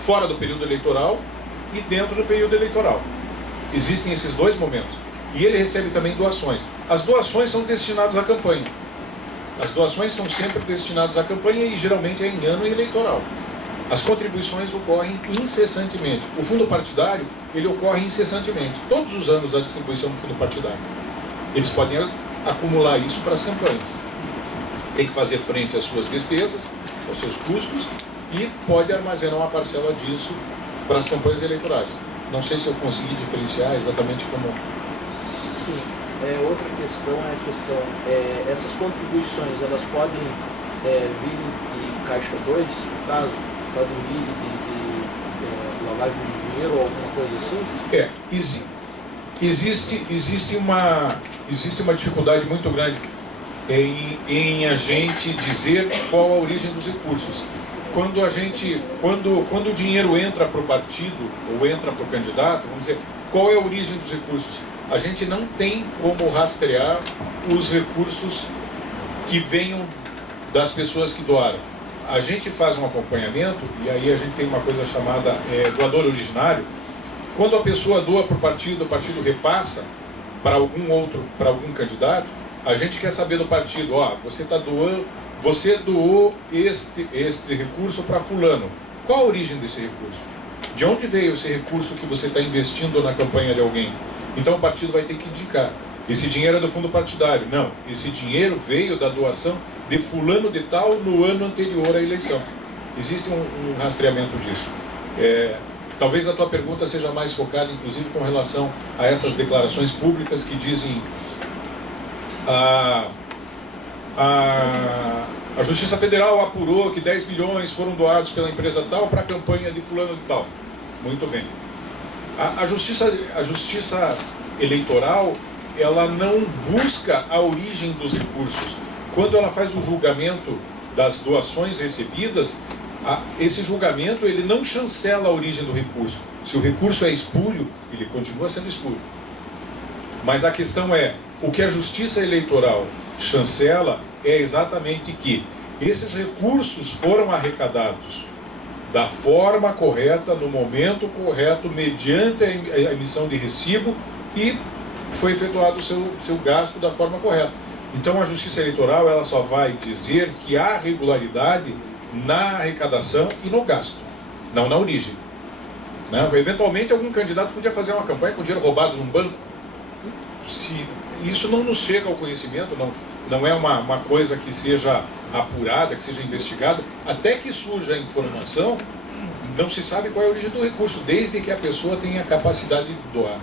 fora do período eleitoral e dentro do período eleitoral. Existem esses dois momentos. E ele recebe também doações. As doações são destinadas à campanha. As doações são sempre destinadas à campanha e geralmente é em ano eleitoral. As contribuições ocorrem incessantemente. O fundo partidário, ele ocorre incessantemente. Todos os anos a distribuição do fundo partidário. Eles podem acumular isso para as campanhas. Tem que fazer frente às suas despesas, aos seus custos, e pode armazenar uma parcela disso para as campanhas eleitorais. Não sei se eu consegui diferenciar exatamente como... Sim. Outra questão é a questão, essas contribuições, elas podem vir de caixa 2, no caso, podem vir de lavagem de dinheiro ou alguma coisa assim? Existe uma dificuldade muito grande em a gente dizer qual a origem dos recursos. Quando o dinheiro entra para o partido ou entra para o candidato, vamos dizer, qual é a origem dos recursos? A gente não tem como rastrear os recursos que venham das pessoas que doaram. A gente faz um acompanhamento, e aí a gente tem uma coisa chamada doador originário. Quando a pessoa doa para o partido repassa para algum candidato, a gente quer saber do partido, você doou este recurso para fulano. Qual a origem desse recurso? De onde veio esse recurso que você está investindo na campanha de alguém? Então o partido vai ter que indicar. Esse dinheiro é do fundo partidário. Não, esse dinheiro veio da doação de fulano de tal no ano anterior à eleição. Existe um rastreamento disso. Talvez a tua pergunta seja mais focada, inclusive, com relação a essas declarações públicas que dizem a Justiça Federal apurou que 10 milhões foram doados pela empresa tal para a campanha de fulano de tal. Muito bem. A justiça eleitoral, ela não busca a origem dos recursos. Quando ela faz o julgamento das doações recebidas, esse julgamento ele não chancela a origem do recurso. Se o recurso é espúrio, ele continua sendo espúrio. Mas a questão é, o que a justiça eleitoral chancela é exatamente que esses recursos foram arrecadados da forma correta, no momento correto, mediante a emissão de recibo, e foi efetuado o seu gasto da forma correta. Então a Justiça Eleitoral ela só vai dizer que há regularidade na arrecadação e no gasto, não na origem. Né? Eventualmente algum candidato podia fazer uma campanha com dinheiro roubado num banco. Se isso não nos chega ao conhecimento, não é uma coisa que seja apurada, que seja investigada, até que surja a informação, não se sabe qual é a origem do recurso, desde que a pessoa tenha capacidade de doar.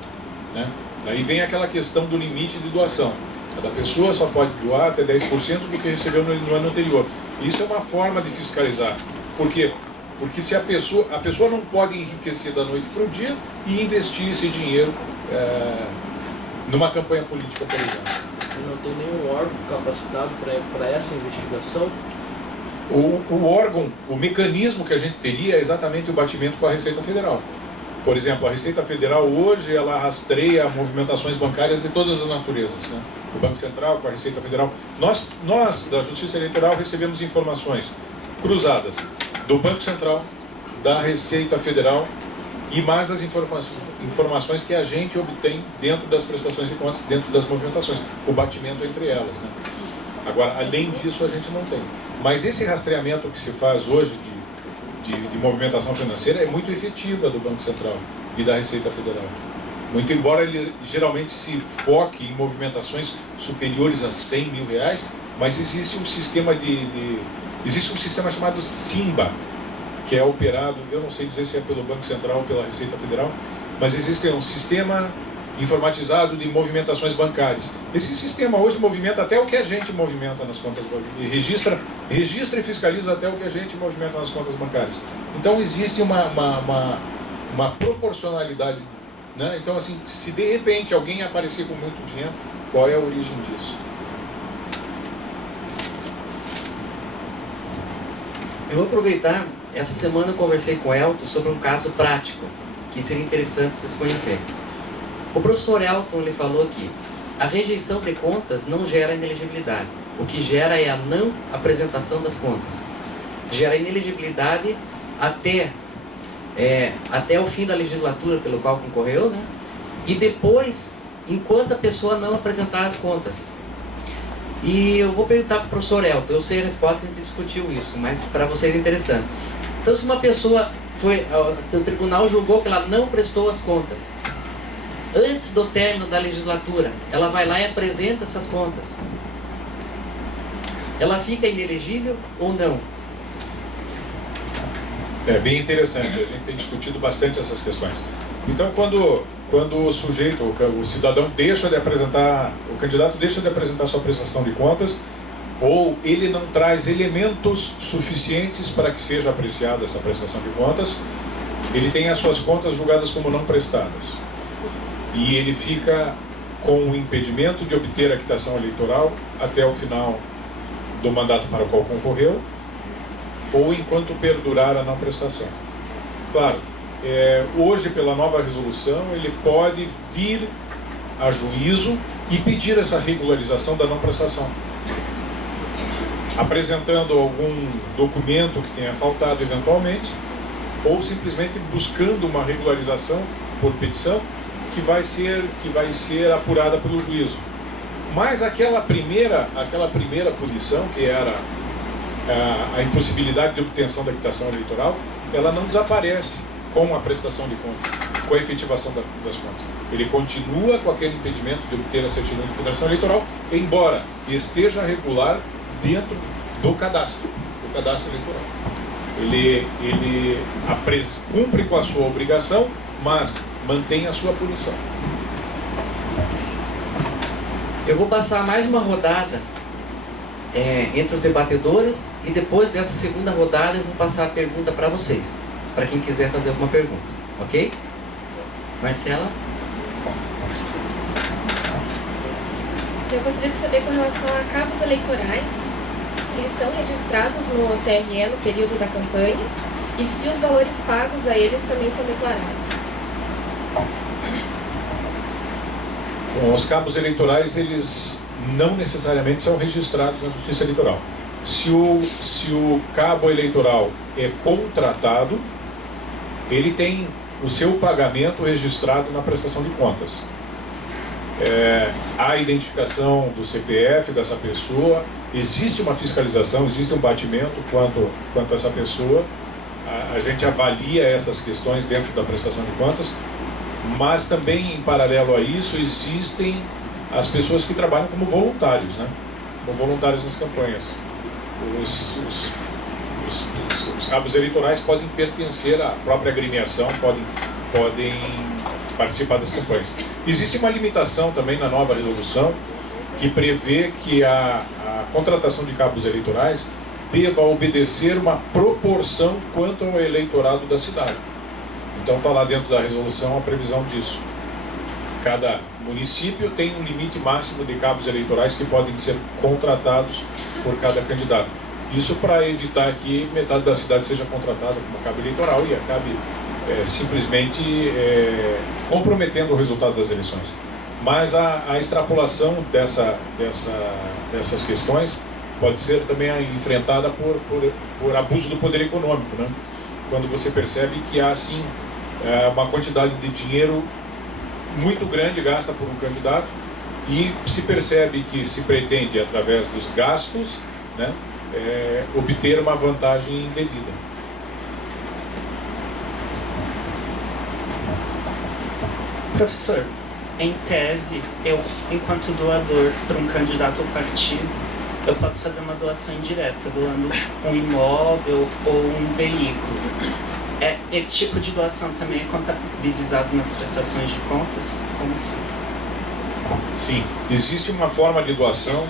Né? Daí vem aquela questão do limite de doação. Cada pessoa só pode doar até 10% do que recebeu no ano anterior. Isso é uma forma de fiscalizar. Por quê? Porque se a pessoa não pode enriquecer da noite para o dia e investir esse dinheiro numa campanha política, por exemplo. Não tem nenhum órgão capacitado para essa investigação? O órgão, o mecanismo que a gente teria é exatamente o batimento com a Receita Federal. Por exemplo, a Receita Federal hoje ela rastreia movimentações bancárias de todas as naturezas, né? O Banco Central com a Receita Federal. Nós da Justiça Eleitoral recebemos informações cruzadas do Banco Central, da Receita Federal e mais as informações que a gente obtém dentro das prestações de contas, dentro das movimentações, o batimento entre elas. Né? Agora, além disso, a gente não tem. Mas esse rastreamento que se faz hoje de movimentação financeira é muito efetiva do Banco Central e da Receita Federal. Muito embora ele geralmente se foque em movimentações superiores a 100 mil reais, mas existe um sistema chamado SIMBA, que é operado, eu não sei dizer se é pelo Banco Central ou pela Receita Federal, mas existe um sistema informatizado de movimentações bancárias. Esse sistema hoje movimenta até o que a gente movimenta nas contas bancárias, registra e fiscaliza até o que a gente movimenta nas contas bancárias. Então existe uma proporcionalidade, né? Então assim, se de repente alguém aparecer com muito dinheiro, qual é a origem disso? Eu vou aproveitar, essa semana eu conversei com o Elton sobre um caso prático, que seria interessante vocês conhecerem. O professor Elton ele falou que a rejeição de contas não gera inelegibilidade. O que gera é a não apresentação das contas. Gera inelegibilidade até o fim da legislatura pelo qual concorreu, né? E depois, enquanto a pessoa não apresentar as contas. E eu vou perguntar para o professor Elton, eu sei a resposta, que a gente discutiu isso, mas para vocês é interessante. Então, se uma pessoa o tribunal julgou que ela não prestou as contas, antes do término da legislatura, ela vai lá e apresenta essas contas, ela fica inelegível ou não? É bem interessante, a gente tem discutido bastante essas questões. Então, quando o sujeito, o cidadão deixa de apresentar, o candidato deixa de apresentar sua prestação de contas, ou ele não traz elementos suficientes para que seja apreciada essa prestação de contas, ele tem as suas contas julgadas como não prestadas. E ele fica com o impedimento de obter a quitação eleitoral até o final do mandato para o qual concorreu, ou enquanto perdurar a não prestação. Claro, hoje, pela nova resolução, ele pode vir a juízo e pedir essa regularização da não prestação, apresentando algum documento que tenha faltado eventualmente, ou simplesmente buscando uma regularização por petição que vai ser apurada pelo juízo. Mas aquela primeira punição, que era a impossibilidade de obtenção da quitação eleitoral, ela não desaparece com a prestação de contas, com a efetivação das contas. Ele continua com aquele impedimento de obter a certidão de quitação eleitoral, embora esteja regular dentro do cadastro eleitoral. Ele cumpre com a sua obrigação, mas mantém a sua punição. Eu vou passar mais uma rodada entre os debatedores, e depois dessa segunda rodada eu vou passar a pergunta para vocês, para quem quiser fazer alguma pergunta, ok? Marcela? Eu gostaria de saber com relação a cabos eleitorais, eles são registrados no TRE no período da campanha, e se os valores pagos a eles também são declarados. Bom, os cabos eleitorais, eles não necessariamente são registrados na Justiça Eleitoral. Se o cabo eleitoral é contratado, ele tem o seu pagamento registrado na prestação de contas. A identificação do CPF dessa pessoa, existe uma fiscalização, existe um batimento quanto a essa pessoa, a gente avalia essas questões dentro da prestação de contas, mas também, em paralelo a isso, existem as pessoas que trabalham como voluntários, né? Como voluntários nas campanhas. Os cabos eleitorais podem pertencer à própria agremiação, podem participar das campanhas. Existe uma limitação também na nova resolução que prevê que a contratação de cabos eleitorais deva obedecer uma proporção quanto ao eleitorado da cidade. Então está lá dentro da resolução a previsão disso. Cada município tem um limite máximo de cabos eleitorais que podem ser contratados por cada candidato. Isso para evitar que metade da cidade seja contratada como cabo eleitoral e acabe simplesmente comprometendo o resultado das eleições. Mas a extrapolação dessas questões pode ser também enfrentada por abuso do poder econômico, né? Quando você percebe que há, sim, uma quantidade de dinheiro muito grande gasta por um candidato e se percebe que se pretende, através dos gastos, né, obter uma vantagem indevida. Professor, em tese, eu, enquanto doador para um candidato ou partido, eu posso fazer uma doação indireta, doando um imóvel ou um veículo. Esse tipo de doação também é contabilizado nas prestações de contas? Como fica? Sim, existe uma forma de doação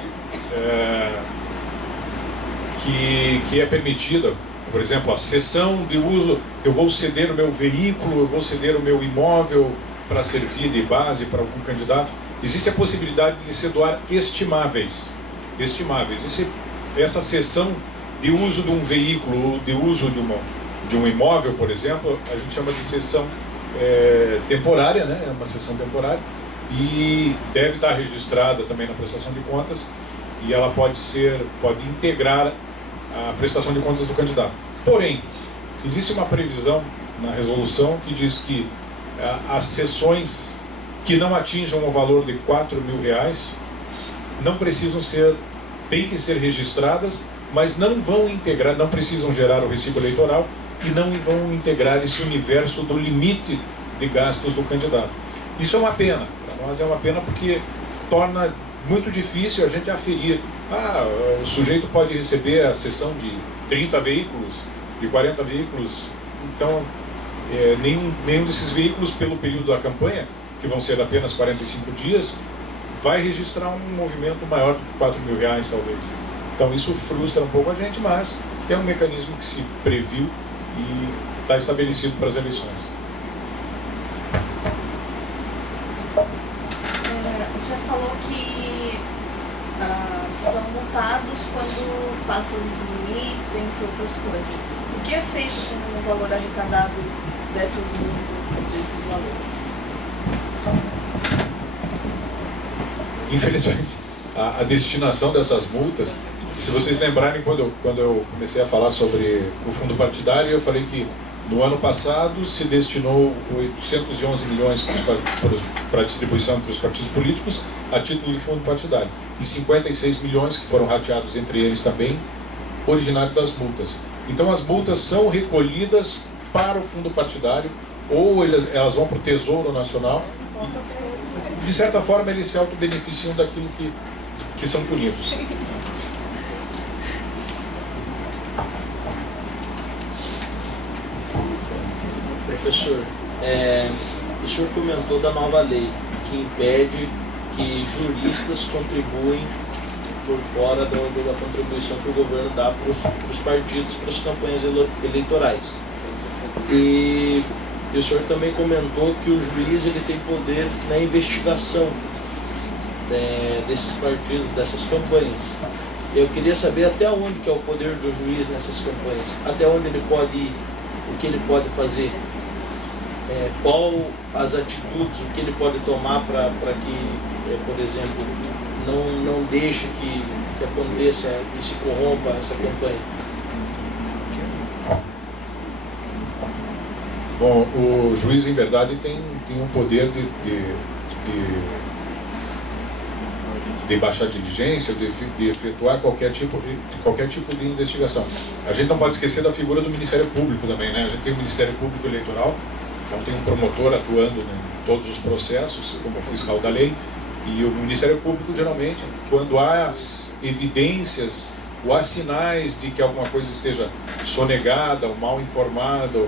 que é permitida. Por exemplo, a cessão de uso, eu vou ceder o meu veículo, eu vou ceder o meu imóvel para servir de base para algum candidato. Existe a possibilidade de se doar estimáveis. Essa cessão de uso de um veículo, ou de uso de um imóvel, por exemplo, a gente chama de cessão temporária, né? É uma cessão temporária, e deve estar registrada também na prestação de contas, e ela pode integrar a prestação de contas do candidato. Porém, existe uma previsão na resolução que diz que as cessões que não atinjam o valor de R$4.000 não precisam têm que ser registradas, mas não vão integrar, não precisam gerar o recibo eleitoral e não vão integrar esse universo do limite de gastos do candidato. Isso é uma pena, para nós é uma pena porque torna muito difícil a gente aferir. O sujeito pode receber a cessão de 30 veículos, de 40 veículos, então nenhum desses veículos pelo período da campanha, que vão ser apenas 45 dias, vai registrar um movimento maior do que R$4.000 talvez. Então isso frustra um pouco a gente, mas é um mecanismo que se previu e está estabelecido para as eleições. O senhor falou que são multados quando passam os limites, entre outras coisas. O que é feito com o valor arrecadado dessas multas, desses valores? Infelizmente, a destinação dessas multas, se vocês lembrarem, quando eu comecei a falar sobre o fundo partidário, eu falei que no ano passado se destinou 811 milhões para a distribuição para os partidos políticos a título de fundo partidário, e 56 milhões que foram rateados entre eles também, originário das multas. Então as multas são recolhidas para o fundo partidário, ou elas vão para o Tesouro Nacional. De certa forma, eles se autobeneficiam daquilo que são punidos. Professor, o senhor comentou da nova lei que impede que juristas contribuem por fora da contribuição que o governo dá para os partidos, para as campanhas eleitorais. E o senhor também comentou que o juiz ele tem poder na investigação desses partidos, dessas campanhas. Eu queria saber até onde que é o poder do juiz nessas campanhas, até onde ele pode ir, o que ele pode fazer, qual as atitudes, o que ele pode tomar para que, por exemplo, não deixe que aconteça, que se corrompa essa campanha. Bom, o juiz, em verdade, tem um poder de baixar diligência, de efetuar qualquer tipo de investigação. A gente não pode esquecer da figura do Ministério Público também, né? A gente tem o Ministério Público Eleitoral, então tem um promotor atuando em todos os processos, como fiscal da lei, e o Ministério Público, geralmente, quando há evidências ou há sinais de que alguma coisa esteja sonegada, ou mal informada,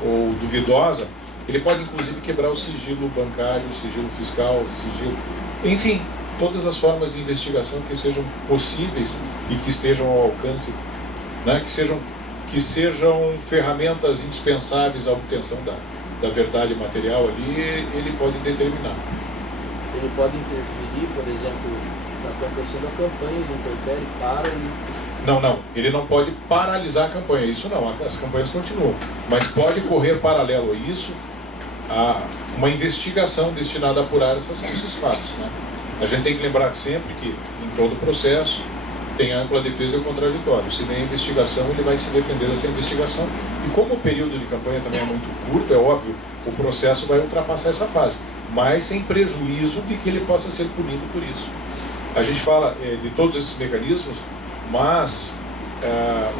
ou duvidosa, ele pode inclusive quebrar o sigilo bancário, o sigilo fiscal, o sigilo... Enfim, todas as formas de investigação que sejam possíveis e que estejam ao alcance, né, que sejam ferramentas indispensáveis à obtenção da verdade material ali, ele pode determinar. Ele pode interferir, por exemplo, na acontecendo a campanha, ele interfere para ele... Não, ele não pode paralisar a campanha, isso não, as campanhas continuam, mas pode correr paralelo a isso uma investigação destinada a apurar esses fatos, né? A gente tem que lembrar sempre que em todo processo tem ampla defesa e o contraditório. Se vem a investigação, ele vai se defender dessa investigação, e como o período de campanha também é muito curto, é óbvio, o processo vai ultrapassar essa fase, mas sem prejuízo de que ele possa ser punido por isso. A gente fala de todos esses mecanismos, mas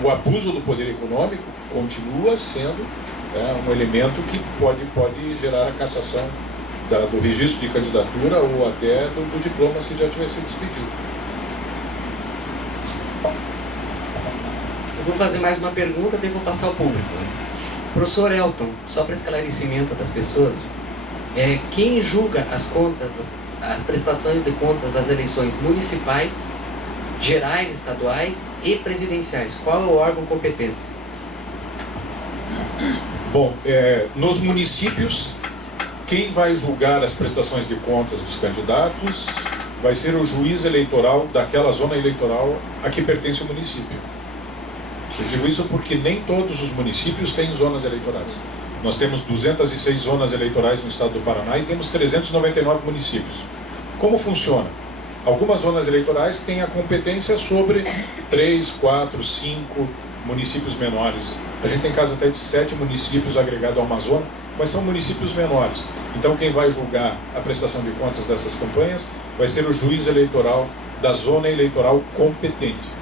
o abuso do poder econômico continua sendo um elemento que pode gerar a cassação do registro de candidatura ou até do diploma se já tivesse sido expedido. Eu vou fazer mais uma pergunta, depois vou passar ao público. Professor Elton, só para esclarecimento das pessoas, quem julga as contas, as prestações de contas das eleições municipais, gerais, estaduais e presidenciais? Qual é o órgão competente? Bom, nos municípios, quem vai julgar as prestações de contas dos candidatos vai ser o juiz eleitoral daquela zona eleitoral a que pertence o município. Eu digo isso porque nem todos os municípios têm zonas eleitorais. Nós temos 206 zonas eleitorais no estado do Paraná e temos 399 municípios. Como funciona? Algumas zonas eleitorais têm a competência sobre 3, 4, 5 municípios menores. A gente tem caso até de 7 municípios agregados ao Amazonas, mas são municípios menores. Então quem vai julgar a prestação de contas dessas campanhas vai ser o juiz eleitoral da zona eleitoral competente.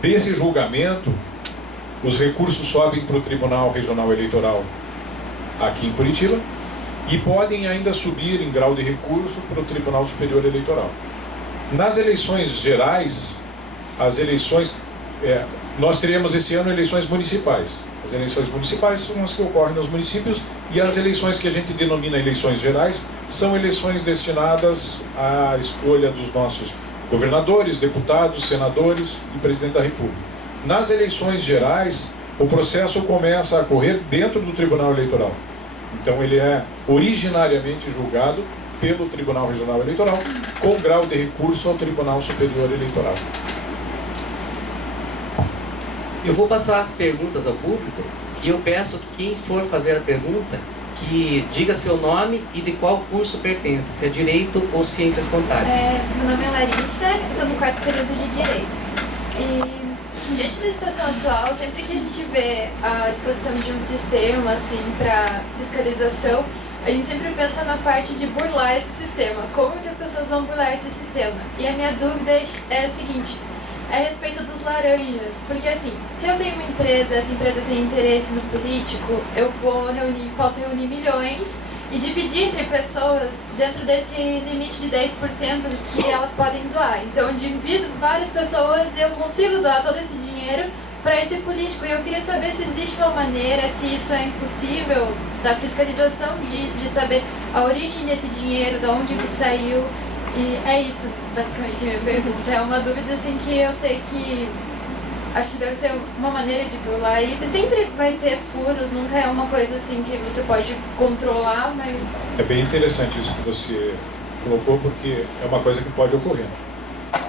Desse julgamento, os recursos sobem para o Tribunal Regional Eleitoral aqui em Curitiba e podem ainda subir em grau de recurso para o Tribunal Superior Eleitoral. Nas eleições gerais, nós teremos esse ano eleições municipais. As eleições municipais são as que ocorrem nos municípios e as eleições que a gente denomina eleições gerais são eleições destinadas à escolha dos nossos governadores, deputados, senadores e presidente da República. Nas eleições gerais, o processo começa a correr dentro do Tribunal Eleitoral. Então ele é originariamente julgado pelo Tribunal Regional Eleitoral com grau de recurso ao Tribunal Superior Eleitoral. Eu vou passar as perguntas ao público e eu peço que quem for fazer a pergunta que diga seu nome e de qual curso pertence, se é Direito ou Ciências Contábeis. Meu nome é Larissa, estou no 4º período de Direito. E diante da situação atual, sempre que a gente vê a disposição de um sistema assim para fiscalização, a gente sempre pensa na parte de burlar esse sistema. Como que as pessoas vão burlar esse sistema? E a minha dúvida é a seguinte: é a respeito dos laranjas, porque assim, se eu tenho uma empresa, essa empresa tem interesse no político, eu posso reunir milhões e dividir entre pessoas dentro desse limite de 10% que elas podem doar. Então eu divido várias pessoas e eu consigo doar todo esse dinheiro para esse político. E eu queria saber se existe uma maneira, se isso é impossível, da fiscalização disso, de saber a origem desse dinheiro, de onde que saiu. E é isso, basicamente, a minha pergunta. É uma dúvida, assim, que eu sei que acho que deve ser uma maneira de burlar isso. E sempre vai ter furos, nunca é uma coisa, assim, que você pode controlar, mas... É bem interessante isso que você colocou, porque é uma coisa que pode ocorrer.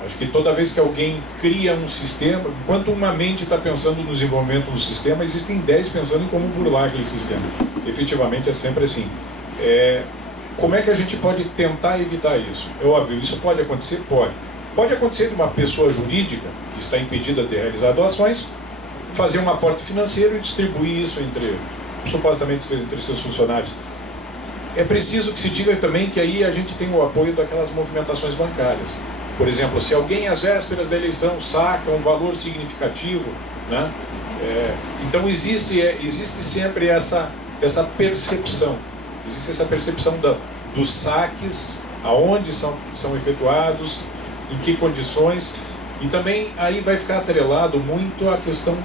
Acho que toda vez que alguém cria um sistema, enquanto uma mente está pensando no desenvolvimento do sistema, existem 10 pensando em como burlar aquele sistema. Efetivamente é sempre assim. Como é que a gente pode tentar evitar isso? É óbvio, isso pode acontecer? Pode. Pode acontecer de uma pessoa jurídica que está impedida de realizar doações, fazer um aporte financeiro e distribuir isso supostamente entre seus funcionários. É preciso que se diga também que aí a gente tem o apoio daquelas movimentações bancárias. Por exemplo, se alguém às vésperas da eleição saca um valor significativo, né? Então existe sempre essa percepção. Existe essa percepção dos saques, aonde são efetuados, em que condições, e também aí vai ficar atrelado muito a questão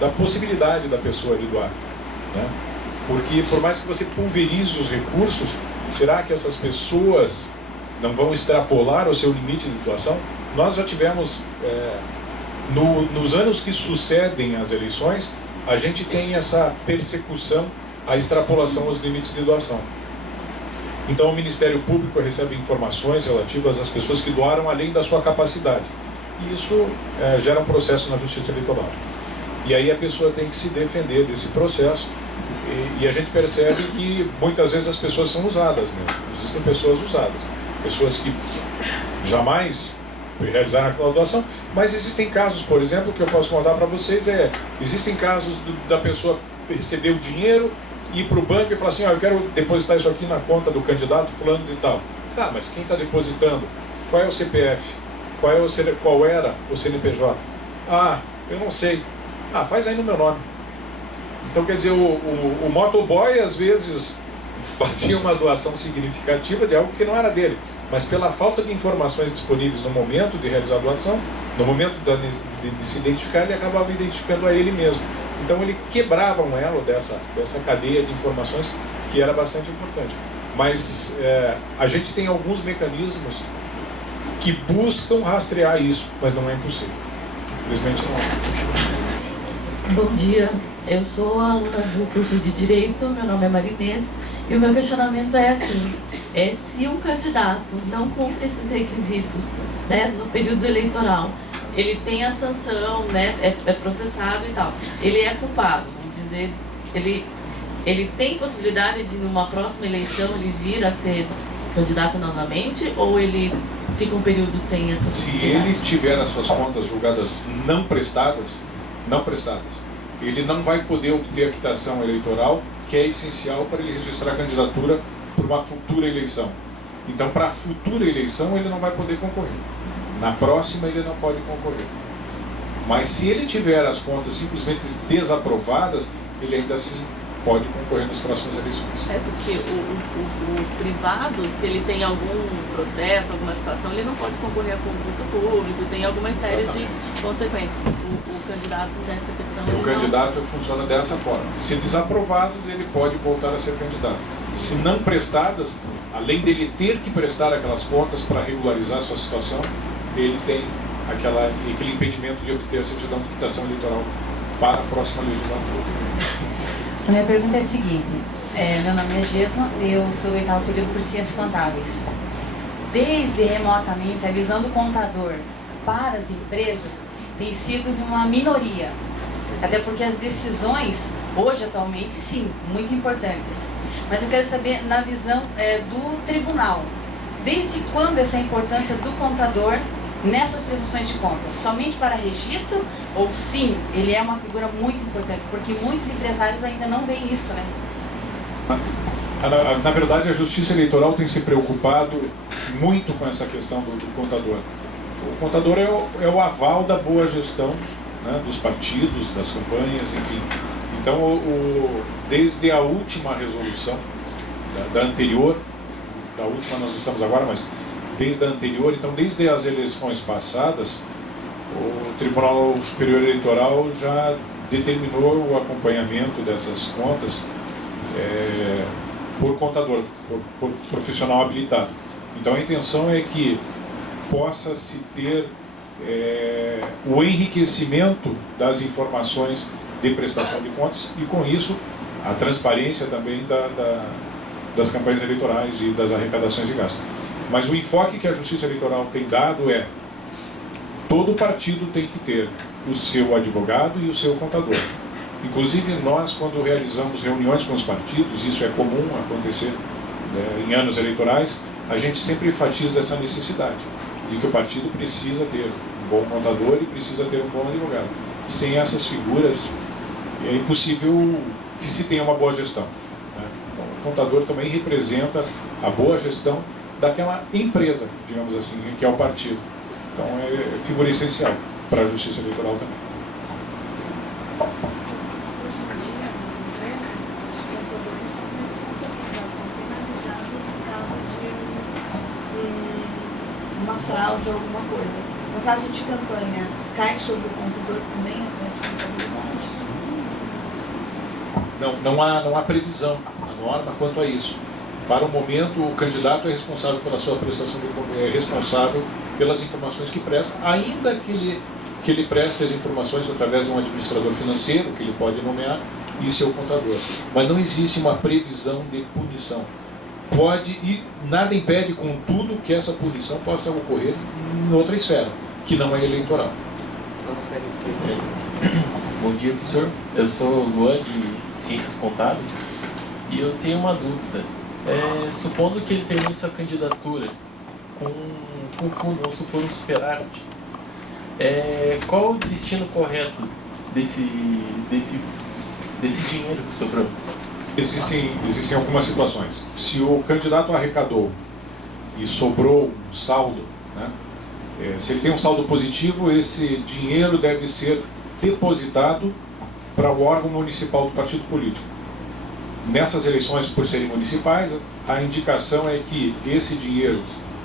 da possibilidade da pessoa de doar, né? Porque por mais que você pulverize os recursos, será que essas pessoas não vão extrapolar o seu limite de doação? Nós já tivemos, nos anos que sucedem as eleições, a gente tem essa persecução, a extrapolação aos limites de doação. Então o Ministério Público recebe informações relativas às pessoas que doaram além da sua capacidade. E isso gera um processo na Justiça Eleitoral. E aí a pessoa tem que se defender desse processo. E a gente percebe que muitas vezes as pessoas são usadas mesmo. Existem pessoas usadas. Pessoas que jamais realizaram aquela doação. Mas existem casos, por exemplo, que eu posso mandar para vocês. Existem casos da pessoa receber o dinheiro, ir para o banco e falar assim: eu quero depositar isso aqui na conta do candidato fulano de tal. Tá, mas quem está depositando? Qual é o CPF? Qual era o CNPJ? Ah, eu não sei. Ah, faz aí no meu nome. Então, quer dizer, o motoboy às vezes fazia uma doação significativa de algo que não era dele, mas pela falta de informações disponíveis no momento de realizar a doação, no momento de se identificar, ele acabava identificando a ele mesmo. Então ele quebrava um elo dessa cadeia de informações que era bastante importante. Mas a gente tem alguns mecanismos que buscam rastrear isso, mas não é impossível. Infelizmente não. Bom dia, eu sou aluna do curso de Direito, meu nome é Marinês, e o meu questionamento é assim: se um candidato não cumpre esses requisitos, né, no período eleitoral, ele tem a sanção, né, é processado e tal. Ele é culpado, vamos dizer, ele tem possibilidade de, numa próxima eleição, ele vir a ser candidato novamente, ou ele fica um período sem essa possibilidade? Se ele tiver as suas contas julgadas não prestadas, ele não vai poder obter a quitação eleitoral, que é essencial para ele registrar a candidatura para uma futura eleição. Então, para a futura eleição, ele não vai poder concorrer. Na próxima, ele não pode concorrer. Mas se ele tiver as contas simplesmente desaprovadas, ele ainda assim pode concorrer nas próximas eleições. É porque o privado, se ele tem algum processo, alguma situação, ele não pode concorrer a concurso público, tem algumas séries de consequências. O candidato nessa questão... O candidato funciona dessa forma. Se desaprovados, ele pode voltar a ser candidato. Se não prestadas, além dele ter que prestar aquelas contas para regularizar a sua situação, ele tem aquele impedimento de obter a certidão de quitação eleitoral para a próxima legislatura. A minha pergunta é a seguinte, meu nome é Gesma, eu sou do 8º período por Ciências Contábeis. Desde remotamente, a visão do contador para as empresas tem sido de uma minoria. Até porque as decisões, hoje, atualmente, sim, muito importantes. Mas eu quero saber, na visão do tribunal, desde quando essa importância do contador nessas prestações de contas? Somente para registro? Ou sim, ele é uma figura muito importante? Porque muitos empresários ainda não veem isso, né? Na verdade, a Justiça Eleitoral tem se preocupado muito com essa questão do contador. O contador é o aval da boa gestão, né, dos partidos, das campanhas, enfim. Então, desde a última resolução, da anterior, da última nós estamos agora, mas desde a anterior, então desde as eleições passadas, o Tribunal Superior Eleitoral já determinou o acompanhamento dessas contas por contador, por profissional habilitado. Então a intenção é que possa-se ter o enriquecimento das informações de prestação de contas e, com isso, a transparência também das campanhas eleitorais e das arrecadações e gastos. Mas o enfoque que a Justiça Eleitoral tem dado é: todo partido tem que ter o seu advogado e o seu contador. Inclusive, nós, quando realizamos reuniões com os partidos, isso é comum acontecer em anos eleitorais, a gente sempre enfatiza essa necessidade de que o partido precisa ter um bom contador e precisa ter um bom advogado. Sem essas figuras, é impossível que se tenha uma boa gestão, né? Então, o contador também representa a boa gestão daquela empresa, digamos assim, que é o partido. Então é figura essencial para a Justiça Eleitoral também. Hoje em dia, nas empresas, os contadores são responsabilizados, são penalizados em caso de uma fraude ou alguma coisa. No caso de campanha, cai sobre o contador também essa responsabilidade? Não há previsão na norma quanto a isso. Para o momento, o candidato é responsável pela sua prestação é responsável pelas informações que presta, ainda que ele preste as informações através de um administrador financeiro, que ele pode nomear, e seu contador. Mas não existe uma previsão de punição. Pode, e nada impede, contudo, que essa punição possa ocorrer em outra esfera, que não é eleitoral. Bom dia, professor. Eu sou o Luan, de Ciências Contábeis, e eu tenho uma dúvida. Supondo que ele termine sua candidatura com fundo, vamos supor um superávit, qual o destino correto desse dinheiro que sobrou? Existem algumas situações. Se o candidato arrecadou e sobrou um saldo, né, se ele tem um saldo positivo, esse dinheiro deve ser depositado para o órgão municipal do partido político. Nessas eleições, por serem municipais, a indicação é que esse dinheiro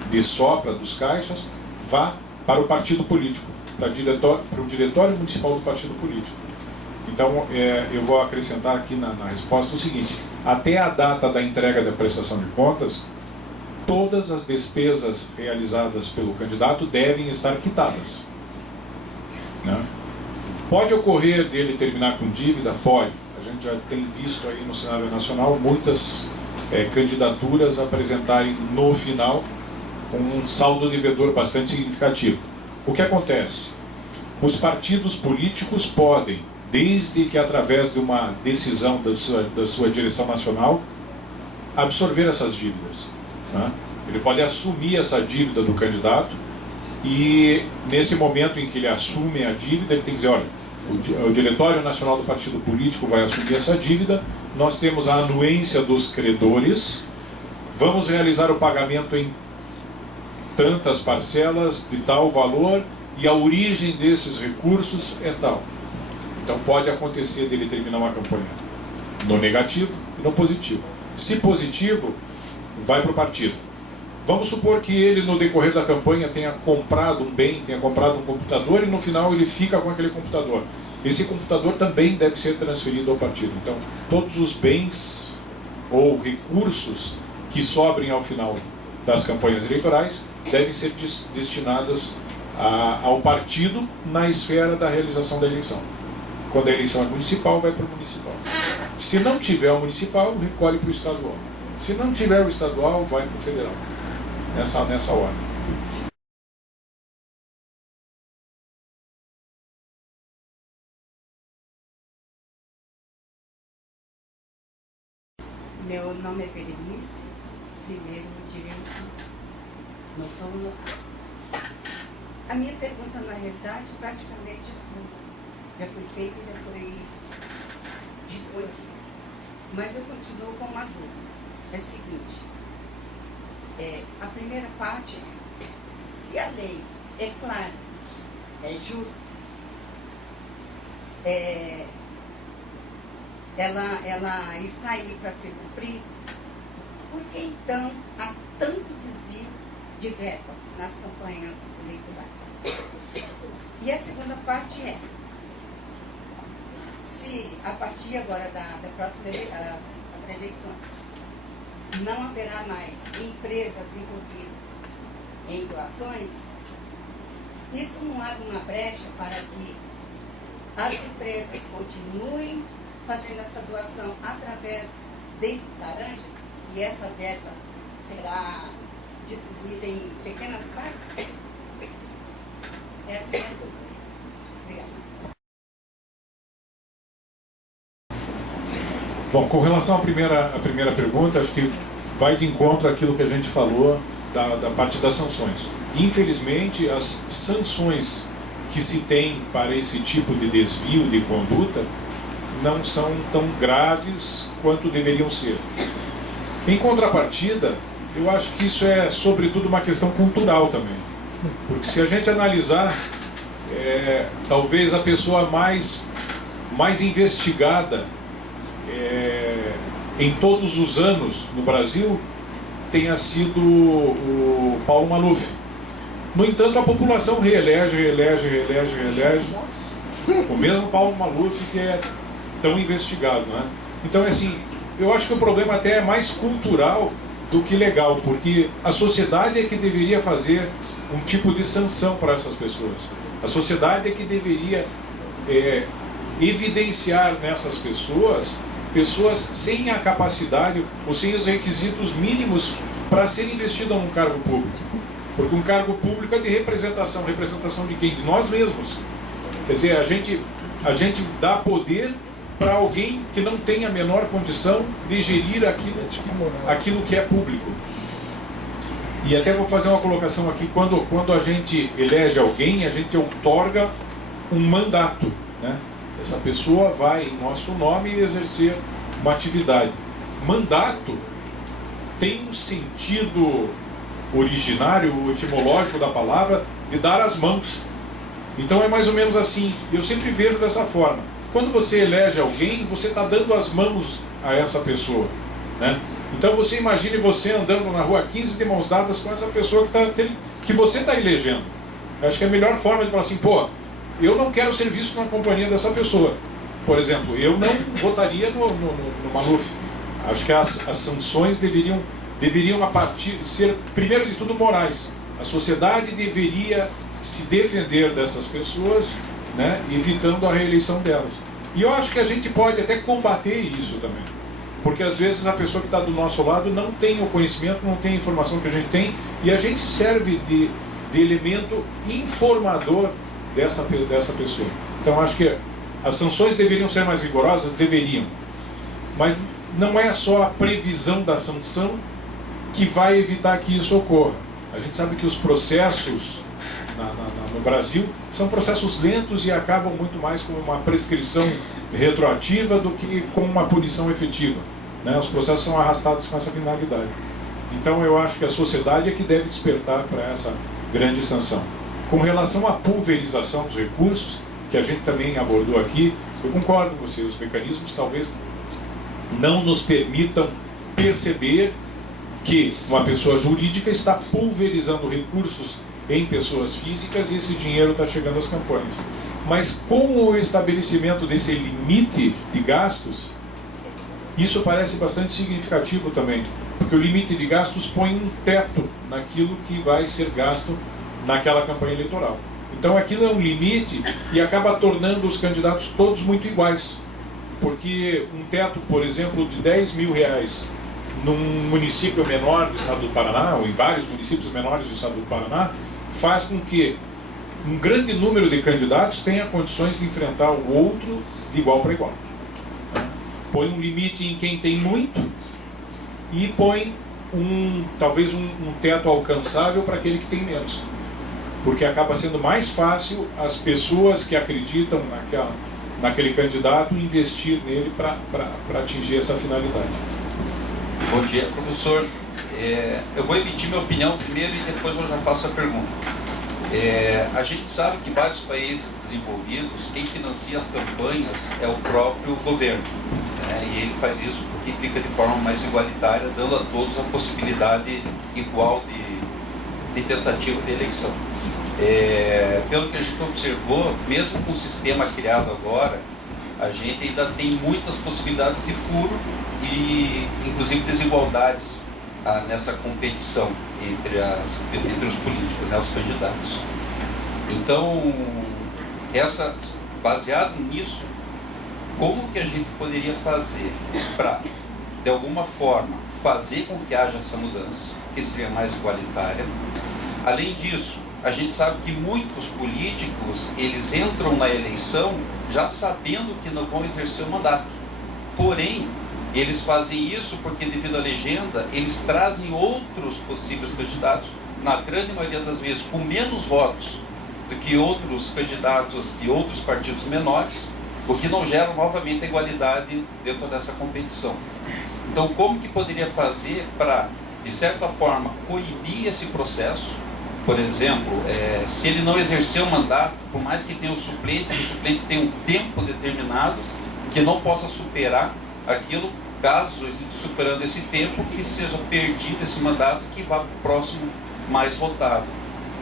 de sobra dos caixas vá para o partido político, para o diretório municipal do partido político. Então, eu vou acrescentar aqui na resposta o seguinte: até a data da entrega da prestação de contas, todas as despesas realizadas pelo candidato devem estar quitadas, né? Pode ocorrer dele terminar com dívida? Pode. A gente já tem visto aí no cenário nacional muitas candidaturas apresentarem no final um saldo devedor bastante significativo. O que acontece? Os partidos políticos podem, desde que através de uma decisão da sua direção nacional, absorver essas dívidas, né? Ele pode assumir essa dívida do candidato e, nesse momento em que ele assume a dívida, ele tem que dizer, olha, o Diretório Nacional do Partido Político vai assumir essa dívida, nós temos a anuência dos credores, vamos realizar o pagamento em tantas parcelas de tal valor e a origem desses recursos é tal. Então pode acontecer dele terminar uma campanha no negativo e no positivo. Se positivo, vai para o partido. Vamos supor que ele, no decorrer da campanha, tenha comprado um bem, tenha comprado um computador e no final ele fica com aquele computador. Esse computador também deve ser transferido ao partido. Então, todos os bens ou recursos que sobrem ao final das campanhas eleitorais devem ser destinadas ao partido na esfera da realização da eleição. Quando a eleição é municipal, vai para o municipal. Se não tiver o municipal, recolhe para o estadual. Se não tiver o estadual, vai para o federal. Nessa ordem. Meu nome é Berenice, primeiro no direito, não sou no... A minha pergunta, na realidade, praticamente já foi feita e já foi respondida. Mas eu continuo com uma dúvida. É o seguinte, a primeira parte é, se a lei é clara, é justa, ela está aí para ser cumprida, por que então há tanto desvio de verba nas campanhas eleitorais? E a segunda parte é, se a partir agora da próxima as eleições não haverá mais empresas envolvidas em doações, isso não abre uma brecha para que as empresas continuem fazendo essa doação através de laranjas e essa verba será distribuída em pequenas partes? Essa é a minha dúvida. Obrigada. Bom, com relação à primeira pergunta, acho que vai de encontro àquilo que a gente falou da parte das sanções. Infelizmente, as sanções que se tem para esse tipo de desvio de conduta não são tão graves quanto deveriam ser. Em contrapartida, eu acho que isso é, sobretudo, uma questão cultural também. Porque se a gente analisar, talvez a pessoa mais investigada em todos os anos no Brasil tenha sido o Paulo Maluf. No entanto, a população reelege o mesmo Paulo Maluf que é tão investigado, né? Então, assim, eu acho que o problema até é mais cultural do que legal, porque a sociedade é que deveria fazer um tipo de sanção para essas pessoas. A sociedade é que deveria evidenciar nessas pessoas sem a capacidade ou sem os requisitos mínimos para ser investida num cargo público. Porque um cargo público é de representação. Representação de quem? De nós mesmos. Quer dizer, a gente dá poder para alguém que não tem a menor condição de gerir aquilo que é público. E até vou fazer uma colocação aqui, quando a gente elege alguém, a gente outorga um mandato, né? Essa pessoa vai, em nosso nome, exercer uma atividade. Mandato tem um sentido originário, etimológico da palavra, de dar as mãos. Então é mais ou menos assim, eu sempre vejo dessa forma. Quando você elege alguém, você está dando as mãos a essa pessoa, né? Então você imagine você andando na rua 15 de mãos dadas com essa pessoa que você está elegendo. Eu acho que é a melhor forma de falar assim, pô, eu não quero ser visto na companhia dessa pessoa. Por exemplo, eu não votaria no Maluf. Acho que as sanções deveriam ser, primeiro de tudo, morais. A sociedade deveria se defender dessas pessoas, né, evitando a reeleição delas. E eu acho que a gente pode até combater isso também. Porque às vezes a pessoa que está do nosso lado não tem o conhecimento, não tem a informação que a gente tem, e a gente serve de elemento informador dessa pessoa. Então acho que as sanções deveriam ser mais rigorosas, deveriam, mas não é só a previsão da sanção que vai evitar que isso ocorra. A gente sabe que os processos no Brasil são processos lentos e acabam muito mais com uma prescrição retroativa do que com uma punição efetiva, né? Os processos são arrastados com essa finalidade. Então eu acho que a sociedade é que deve despertar para essa grande sanção. Com relação à pulverização dos recursos, que a gente também abordou aqui, eu concordo com você, os mecanismos talvez não nos permitam perceber que uma pessoa jurídica está pulverizando recursos em pessoas físicas e esse dinheiro está chegando às campanhas. Mas com o estabelecimento desse limite de gastos, isso parece bastante significativo também, porque o limite de gastos põe um teto naquilo que vai ser gasto naquela campanha eleitoral. Então aquilo é um limite e acaba tornando os candidatos todos muito iguais. Porque um teto, por exemplo, de R$10.000 num município menor do estado do Paraná, ou em vários municípios menores do estado do Paraná, faz com que um grande número de candidatos tenha condições de enfrentar o outro de igual para igual. Põe um limite em quem tem muito e põe talvez um teto alcançável para aquele que tem menos. Porque acaba sendo mais fácil as pessoas que acreditam naquele candidato investir nele para atingir essa finalidade. Bom dia, professor. Eu vou emitir minha opinião primeiro e depois eu já faço a pergunta. A gente sabe que em vários países desenvolvidos, quem financia as campanhas é o próprio governo, né? E ele faz isso porque fica de forma mais igualitária, dando a todos a possibilidade igual de tentativa de eleição. Pelo que a gente observou, mesmo com o sistema criado agora, a gente ainda tem muitas possibilidades de furo e inclusive desigualdades nessa competição entre os políticos, né, os candidatos. Então, baseado nisso, como que a gente poderia fazer para, de alguma forma, fazer com que haja essa mudança, que seria mais igualitária? Além disso, a gente sabe que muitos políticos, eles entram na eleição já sabendo que não vão exercer o mandato. Porém, eles fazem isso porque, devido à legenda, eles trazem outros possíveis candidatos, na grande maioria das vezes, com menos votos do que outros candidatos de outros partidos menores, o que não gera novamente a igualdade dentro dessa competição. Então, como que poderia fazer para, de certa forma, coibir esse processo? Por exemplo, se ele não exercer o mandato, por mais que tenha o suplente tem um tempo determinado que não possa superar aquilo, caso, superando esse tempo, que seja perdido esse mandato, que vá para o próximo mais votado.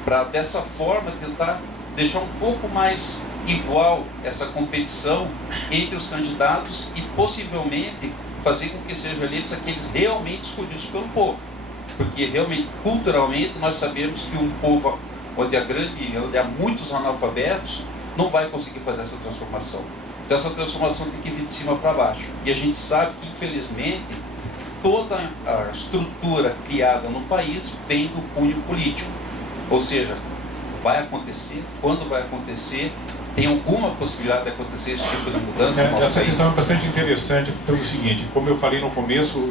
Para, dessa forma, tentar deixar um pouco mais igual essa competição entre os candidatos e, possivelmente, fazer com que sejam eleitos aqueles realmente escolhidos pelo povo. Porque, realmente, culturalmente, nós sabemos que um povo onde há muitos analfabetos não vai conseguir fazer essa transformação. Então essa transformação tem que vir de cima para baixo. E a gente sabe que, infelizmente, toda a estrutura criada no país vem do cunho político. Ou seja, vai acontecer, quando vai acontecer, tem alguma possibilidade de acontecer esse tipo de mudança? Essa questão é bastante interessante, pelo seguinte, como eu falei no começo,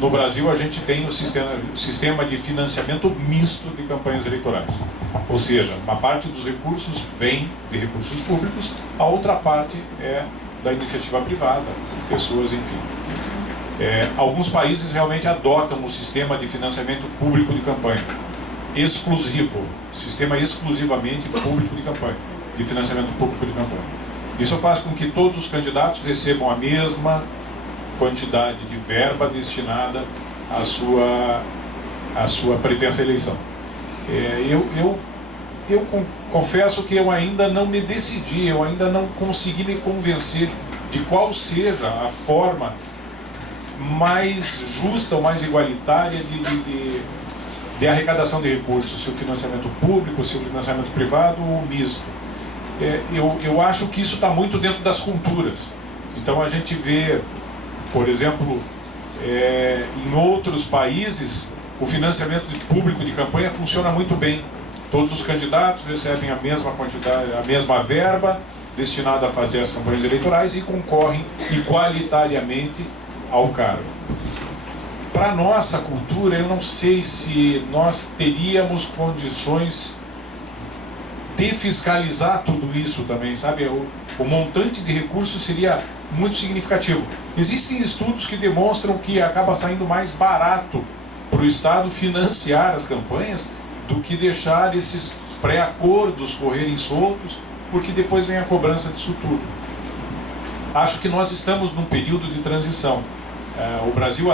no Brasil a gente tem o sistema de financiamento misto de campanhas eleitorais. Ou seja, uma parte dos recursos vem de recursos públicos, a outra parte é da iniciativa privada, pessoas, enfim. Alguns países realmente adotam o sistema de financiamento público de campanha, exclusivo, sistema exclusivamente público de campanha, de financiamento público de campanha. Isso faz com que todos os candidatos recebam a mesma quantidade de verba destinada à sua pretensa eleição. Eu confesso que eu ainda não me decidi, eu ainda não consegui me convencer de qual seja a forma mais justa ou mais igualitária de arrecadação de recursos, se o financiamento público, se o financiamento privado ou misto. Eu acho que isso está muito dentro das culturas. Então a gente vê, por exemplo, em outros países, o financiamento público de campanha funciona muito bem. Todos os candidatos recebem a mesma quantidade, a mesma verba destinada a fazer as campanhas eleitorais e concorrem igualitariamente ao cargo. Para a nossa cultura, eu não sei se nós teríamos condições de fiscalizar tudo isso também, sabe? O montante de recursos seria muito significativo. Existem estudos que demonstram que acaba saindo mais barato para o Estado financiar as campanhas do que deixar esses pré-acordos correrem soltos, porque depois vem a cobrança disso tudo. Acho que nós estamos num período de transição. O Brasil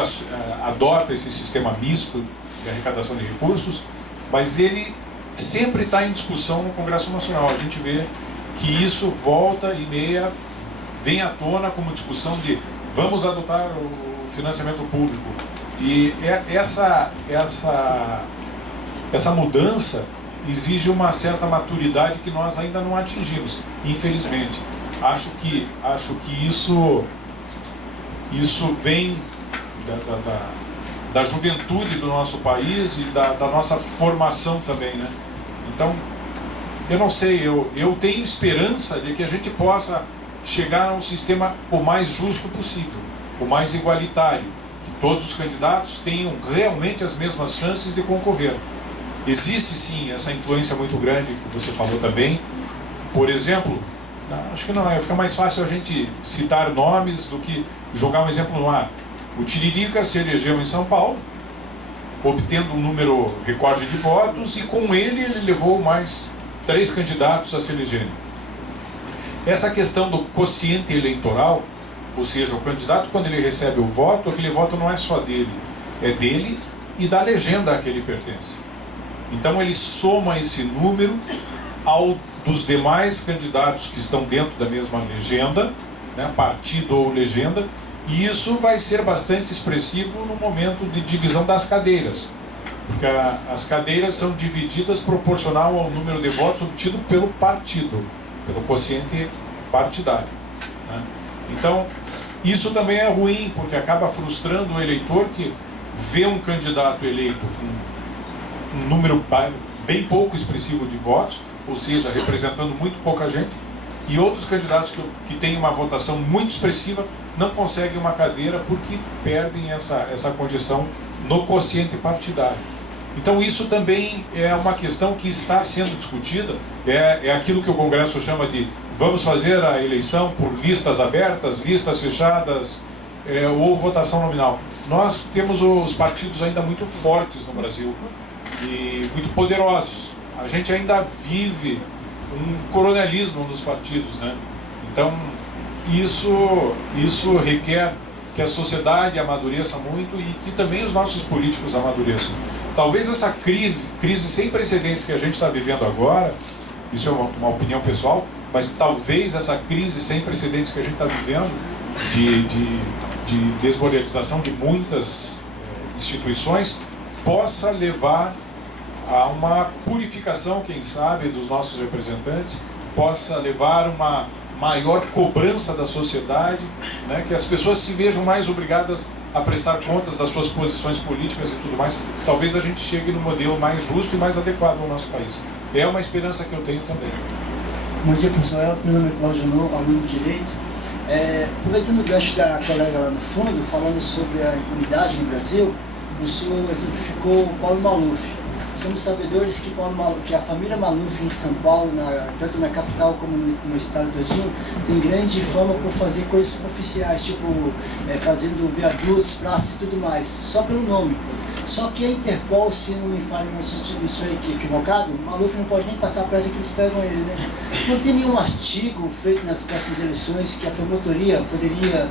adota esse sistema misto de arrecadação de recursos, mas ele sempre está em discussão no Congresso Nacional. A gente vê que isso volta e meia vem à tona como discussão de vamos adotar o financiamento público. E essa mudança exige uma certa maturidade que nós ainda não atingimos, infelizmente. Acho que isso vem da juventude do nosso país e da nossa formação também, né? Então, eu não sei, eu tenho esperança de que a gente possa chegar a um sistema o mais justo possível, o mais igualitário, que todos os candidatos tenham realmente as mesmas chances de concorrer. Existe sim essa influência muito grande que você falou também. Por exemplo, acho que não, fica mais fácil a gente citar nomes do que jogar um exemplo no ar. O Tiririca se elegeu em São Paulo, obtendo um número recorde de votos, e com ele levou mais 3 candidatos a se elegerem. Essa questão do quociente eleitoral, ou seja, o candidato, quando ele recebe o voto, aquele voto não é só dele, é dele e da legenda a que ele pertence. Então ele soma esse número ao dos demais candidatos que estão dentro da mesma legenda, né, partido ou legenda, e isso vai ser bastante expressivo no momento de divisão das cadeiras, porque as cadeiras são divididas proporcional ao número de votos obtido pelo partido, pelo quociente partidário, né? Então, isso também é ruim, porque acaba frustrando o eleitor que vê um candidato eleito com um número bem pouco expressivo de votos, ou seja, representando muito pouca gente, e outros candidatos que têm uma votação muito expressiva não conseguem uma cadeira porque perdem essa condição no quociente partidário. Então isso também é uma questão que está sendo discutida, é aquilo que o Congresso chama de vamos fazer a eleição por listas abertas, listas fechadas, ou votação nominal. Nós temos os partidos ainda muito fortes no Brasil e muito poderosos. A gente ainda vive um coronelismo nos partidos, né? Então isso requer que a sociedade amadureça muito e que também os nossos políticos amadureçam. Talvez essa crise sem precedentes que a gente está vivendo agora, isso é uma opinião pessoal, mas talvez essa crise sem precedentes que a gente está vivendo, de desmoralização de muitas instituições, possa levar a uma purificação, quem sabe, dos nossos representantes, possa levar uma maior cobrança da sociedade, né, que as pessoas se vejam mais obrigadas a prestar contas das suas posições políticas e tudo mais. Talvez a gente chegue no modelo mais justo e mais adequado ao nosso país. É uma esperança que eu tenho também. Bom dia, professor. Meu nome é Cláudio Novo, aluno de Direito. Aproveitando o gancho da colega lá no fundo, falando sobre a impunidade no Brasil, o senhor exemplificou o Paulo Maluf. Somos sabedores que a família Maluf em São Paulo, tanto na capital como no estado todinho, tem grande fama por fazer coisas superficiais, tipo fazendo viadutos, praças e tudo mais, só pelo nome. Só que a Interpol, se não me falha, não estou equivocado, o Maluf não pode nem passar perto que eles pegam ele, né? Não tem nenhum artigo feito nas próximas eleições que a promotoria poderia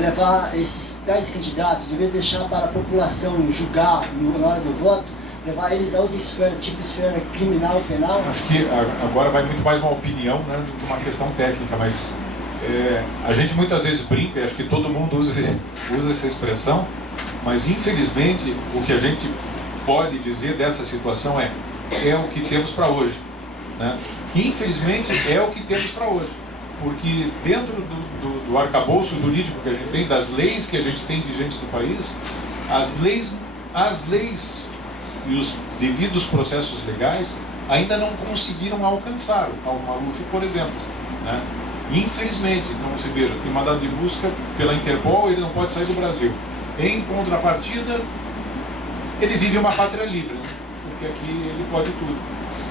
levar esses tais candidatos, de vez de deixar para a população julgar na hora do voto, levar eles a outra esfera, tipo esfera criminal, penal? Acho que agora vai muito mais uma opinião, né, do que uma questão técnica, mas a gente muitas vezes brinca, e acho que todo mundo usa essa expressão, mas infelizmente o que a gente pode dizer dessa situação é o que temos para hoje, né? Infelizmente é o que temos para hoje, porque dentro do arcabouço jurídico que a gente tem, das leis que a gente tem vigentes no país, as leis e os devidos processos legais ainda não conseguiram alcançar. O Paulo Maluf, por exemplo, né? Infelizmente, então você veja, tem mandado de busca pela Interpol, ele não pode sair do Brasil. Em contrapartida, ele vive uma pátria livre, né? Porque aqui ele pode tudo.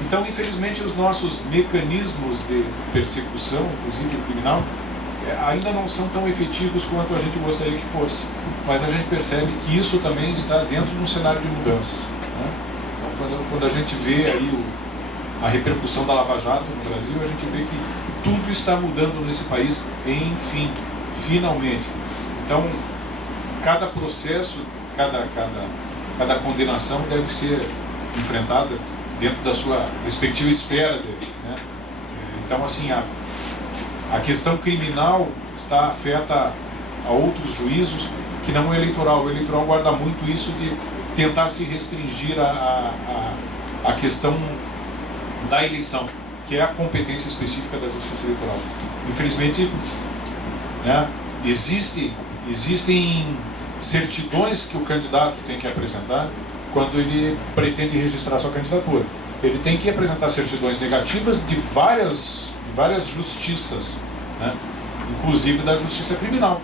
Então, infelizmente, os nossos mecanismos de persecução, inclusive criminal, ainda não são tão efetivos quanto a gente gostaria que fosse. Mas a gente percebe que isso também está dentro de um cenário de mudanças, né? Então, quando a gente vê aí a repercussão da Lava Jato no Brasil, a gente vê que tudo está mudando nesse país, enfim, finalmente. Então, cada processo, cada condenação deve ser enfrentada dentro da sua respectiva esfera dele, né? Então, assim, a questão criminal está afeta a outros juízos que não o eleitoral. O eleitoral guarda muito isso de tentar se restringir a questão da eleição, que é a competência específica da Justiça Eleitoral. Infelizmente, né, existem certidões que o candidato tem que apresentar quando ele pretende registrar sua candidatura. Ele tem que apresentar certidões negativas de várias justiças, né, inclusive da Justiça Criminal.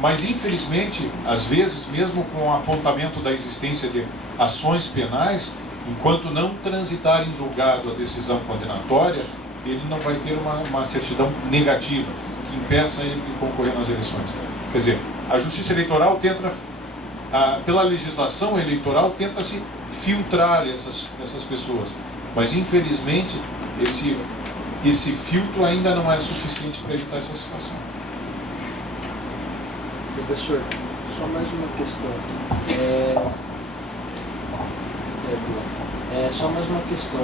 Mas, infelizmente, às vezes, mesmo com o apontamento da existência de ações penais, enquanto não transitar em julgado a decisão condenatória, ele não vai ter uma certidão negativa que impeça ele de concorrer nas eleições. Quer dizer, a Justiça Eleitoral tenta, pela legislação eleitoral, tenta-se filtrar essas pessoas. Mas, infelizmente, esse filtro ainda não é suficiente para evitar essa situação. Professor, só mais uma questão. Só mais uma questão.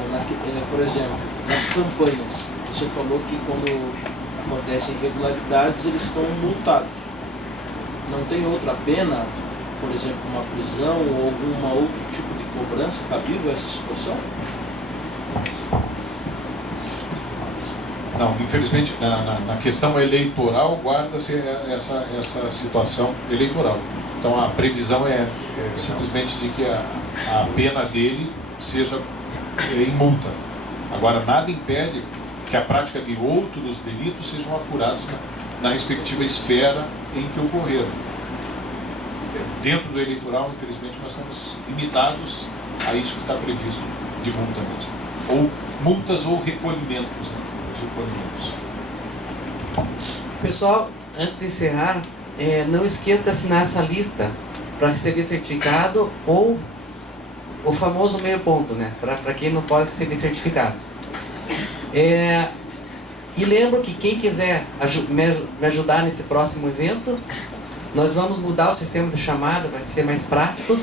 Por exemplo, nas campanhas, você falou que quando acontecem irregularidades, eles estão multados. Não tem outra pena, por exemplo, uma prisão ou algum outro tipo de cobrança cabível a essa situação? Não, infelizmente, na questão eleitoral, guarda-se essa situação eleitoral. Então, a previsão é simplesmente de que a pena dele seja em multa. Agora, nada impede que a prática de outros delitos sejam apurados na respectiva esfera em que ocorreram. Dentro do eleitoral, infelizmente, nós estamos limitados a isso que está previsto de multa mesmo. Ou multas ou recolhimentos, né? Pessoal, antes de encerrar, não esqueça de assinar essa lista para receber certificado ou o famoso meio ponto, né? Para quem não pode receber certificados. E lembro que quem quiser me ajudar nesse próximo evento, nós vamos mudar o sistema de chamada, vai ser mais prático,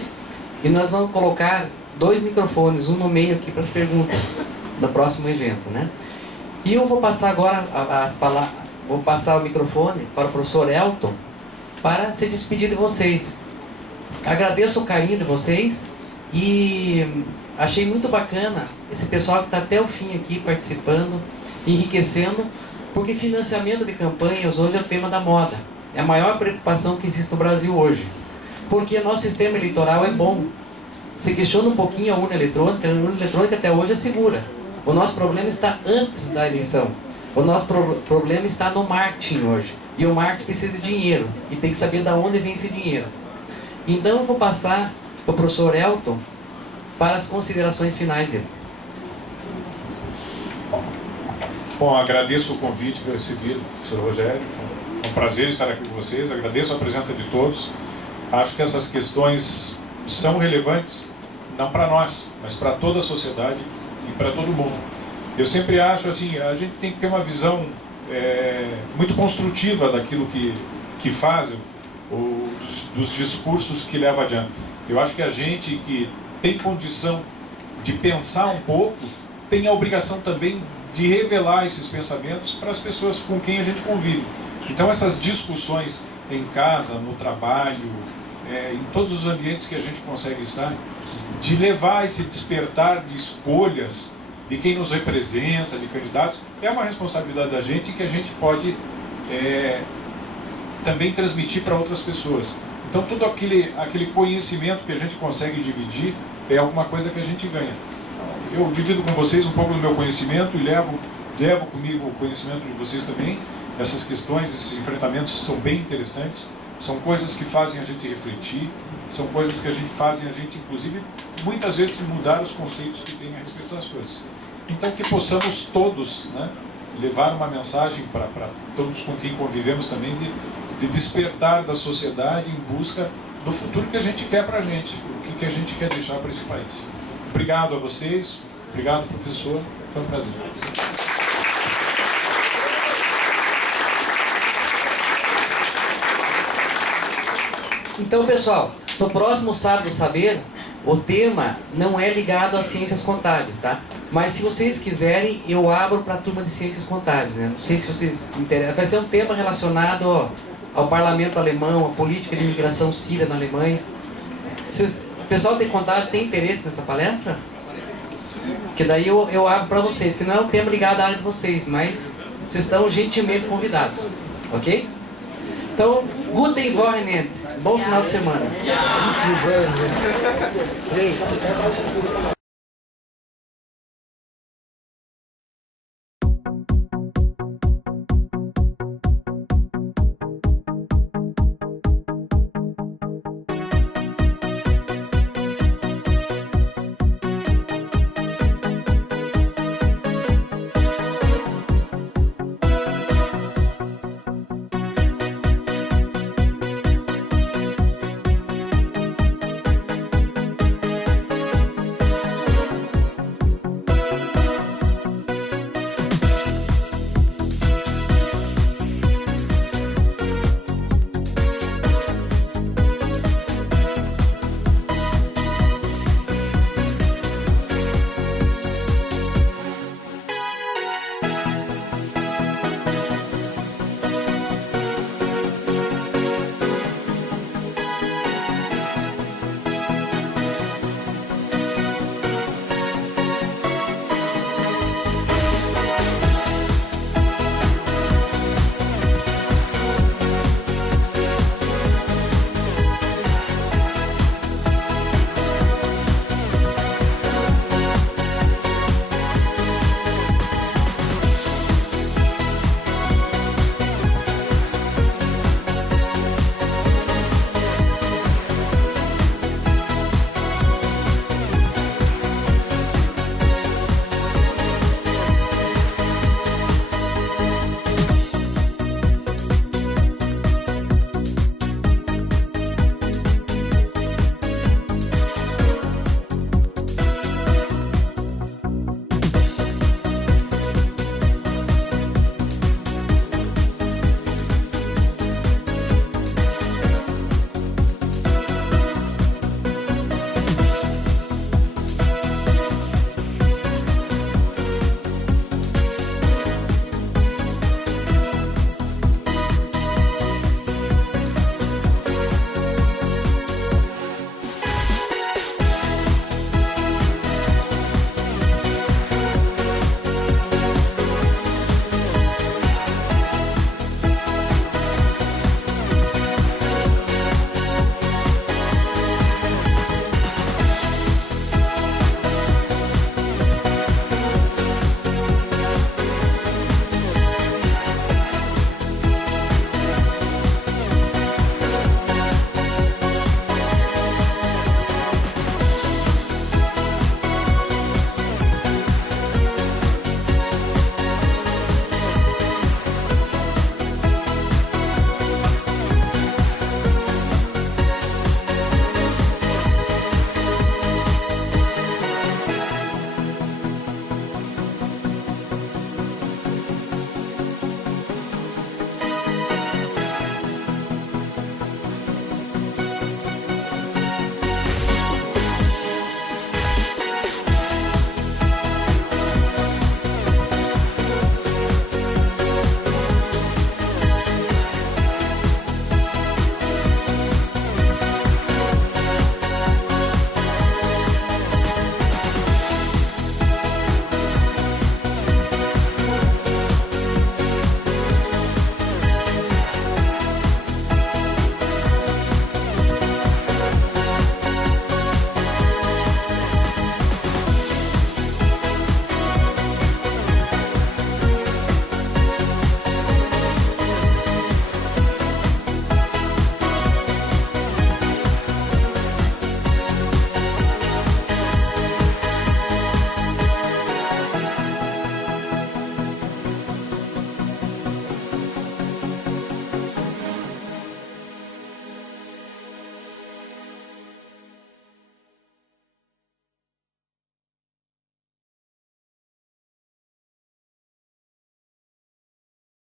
e nós vamos colocar 2 microfones, um no meio aqui para as perguntas do próximo evento, né? E eu vou passar agora vou passar o microfone para o professor Elton para se despedir de vocês. Agradeço o carinho de vocês e achei muito bacana esse pessoal que está até o fim aqui participando, enriquecendo, porque financiamento de campanhas hoje é o tema da moda. É a maior preocupação que existe no Brasil hoje. Porque nosso sistema eleitoral é bom. Se questiona um pouquinho a urna eletrônica até hoje é segura. O nosso problema está antes da eleição. O nosso problema está no marketing hoje. E o marketing precisa de dinheiro. E tem que saber de onde vem esse dinheiro. Então eu vou passar para o professor Elton para as considerações finais dele. Bom, agradeço o convite que eu recebi, professor Rogério. Foi um prazer estar aqui com vocês. Agradeço a presença de todos. Acho que essas questões são relevantes, não para nós, mas para toda a sociedade e para todo mundo. Eu sempre acho assim, a gente tem que ter uma visão muito construtiva daquilo que fazem, dos discursos que leva adiante. Eu acho que a gente que tem condição de pensar um pouco, tem a obrigação também de revelar esses pensamentos para as pessoas com quem a gente convive. Então essas discussões em casa, no trabalho, em todos os ambientes que a gente consegue estar, de levar esse despertar de escolhas de quem nos representa, de candidatos, é uma responsabilidade da gente que a gente pode também transmitir para outras pessoas. Então todo aquele conhecimento que a gente consegue dividir é alguma coisa que a gente ganha. eu divido com vocês um pouco do meu conhecimento e levo comigo o conhecimento de vocês também. Essas questões, esses enfrentamentos são bem interessantes, são coisas que fazem a gente refletir, são coisas que fazem a gente, inclusive, muitas vezes mudar os conceitos que tem a respeito das coisas. Então, que possamos todos, né, levar uma mensagem para todos com quem convivemos também, de despertar da sociedade em busca do futuro que a gente quer para a gente, o que a gente quer deixar para esse país. Obrigado a vocês, obrigado, professor, foi um prazer. Então, pessoal, no próximo Sábado Saber, o tema não é ligado às ciências contábeis, tá? Mas se vocês quiserem, eu abro para a turma de ciências contábeis, né? Não sei se vocês interessam. Vai ser um tema relacionado ao parlamento alemão, à política de imigração síria na Alemanha. O pessoal tem contábeis, tem interesse nessa palestra? Que daí eu abro para vocês, que não é um tema ligado à área de vocês, mas vocês estão gentilmente convidados, ok? Então, guten Wochenende, bom final de semana.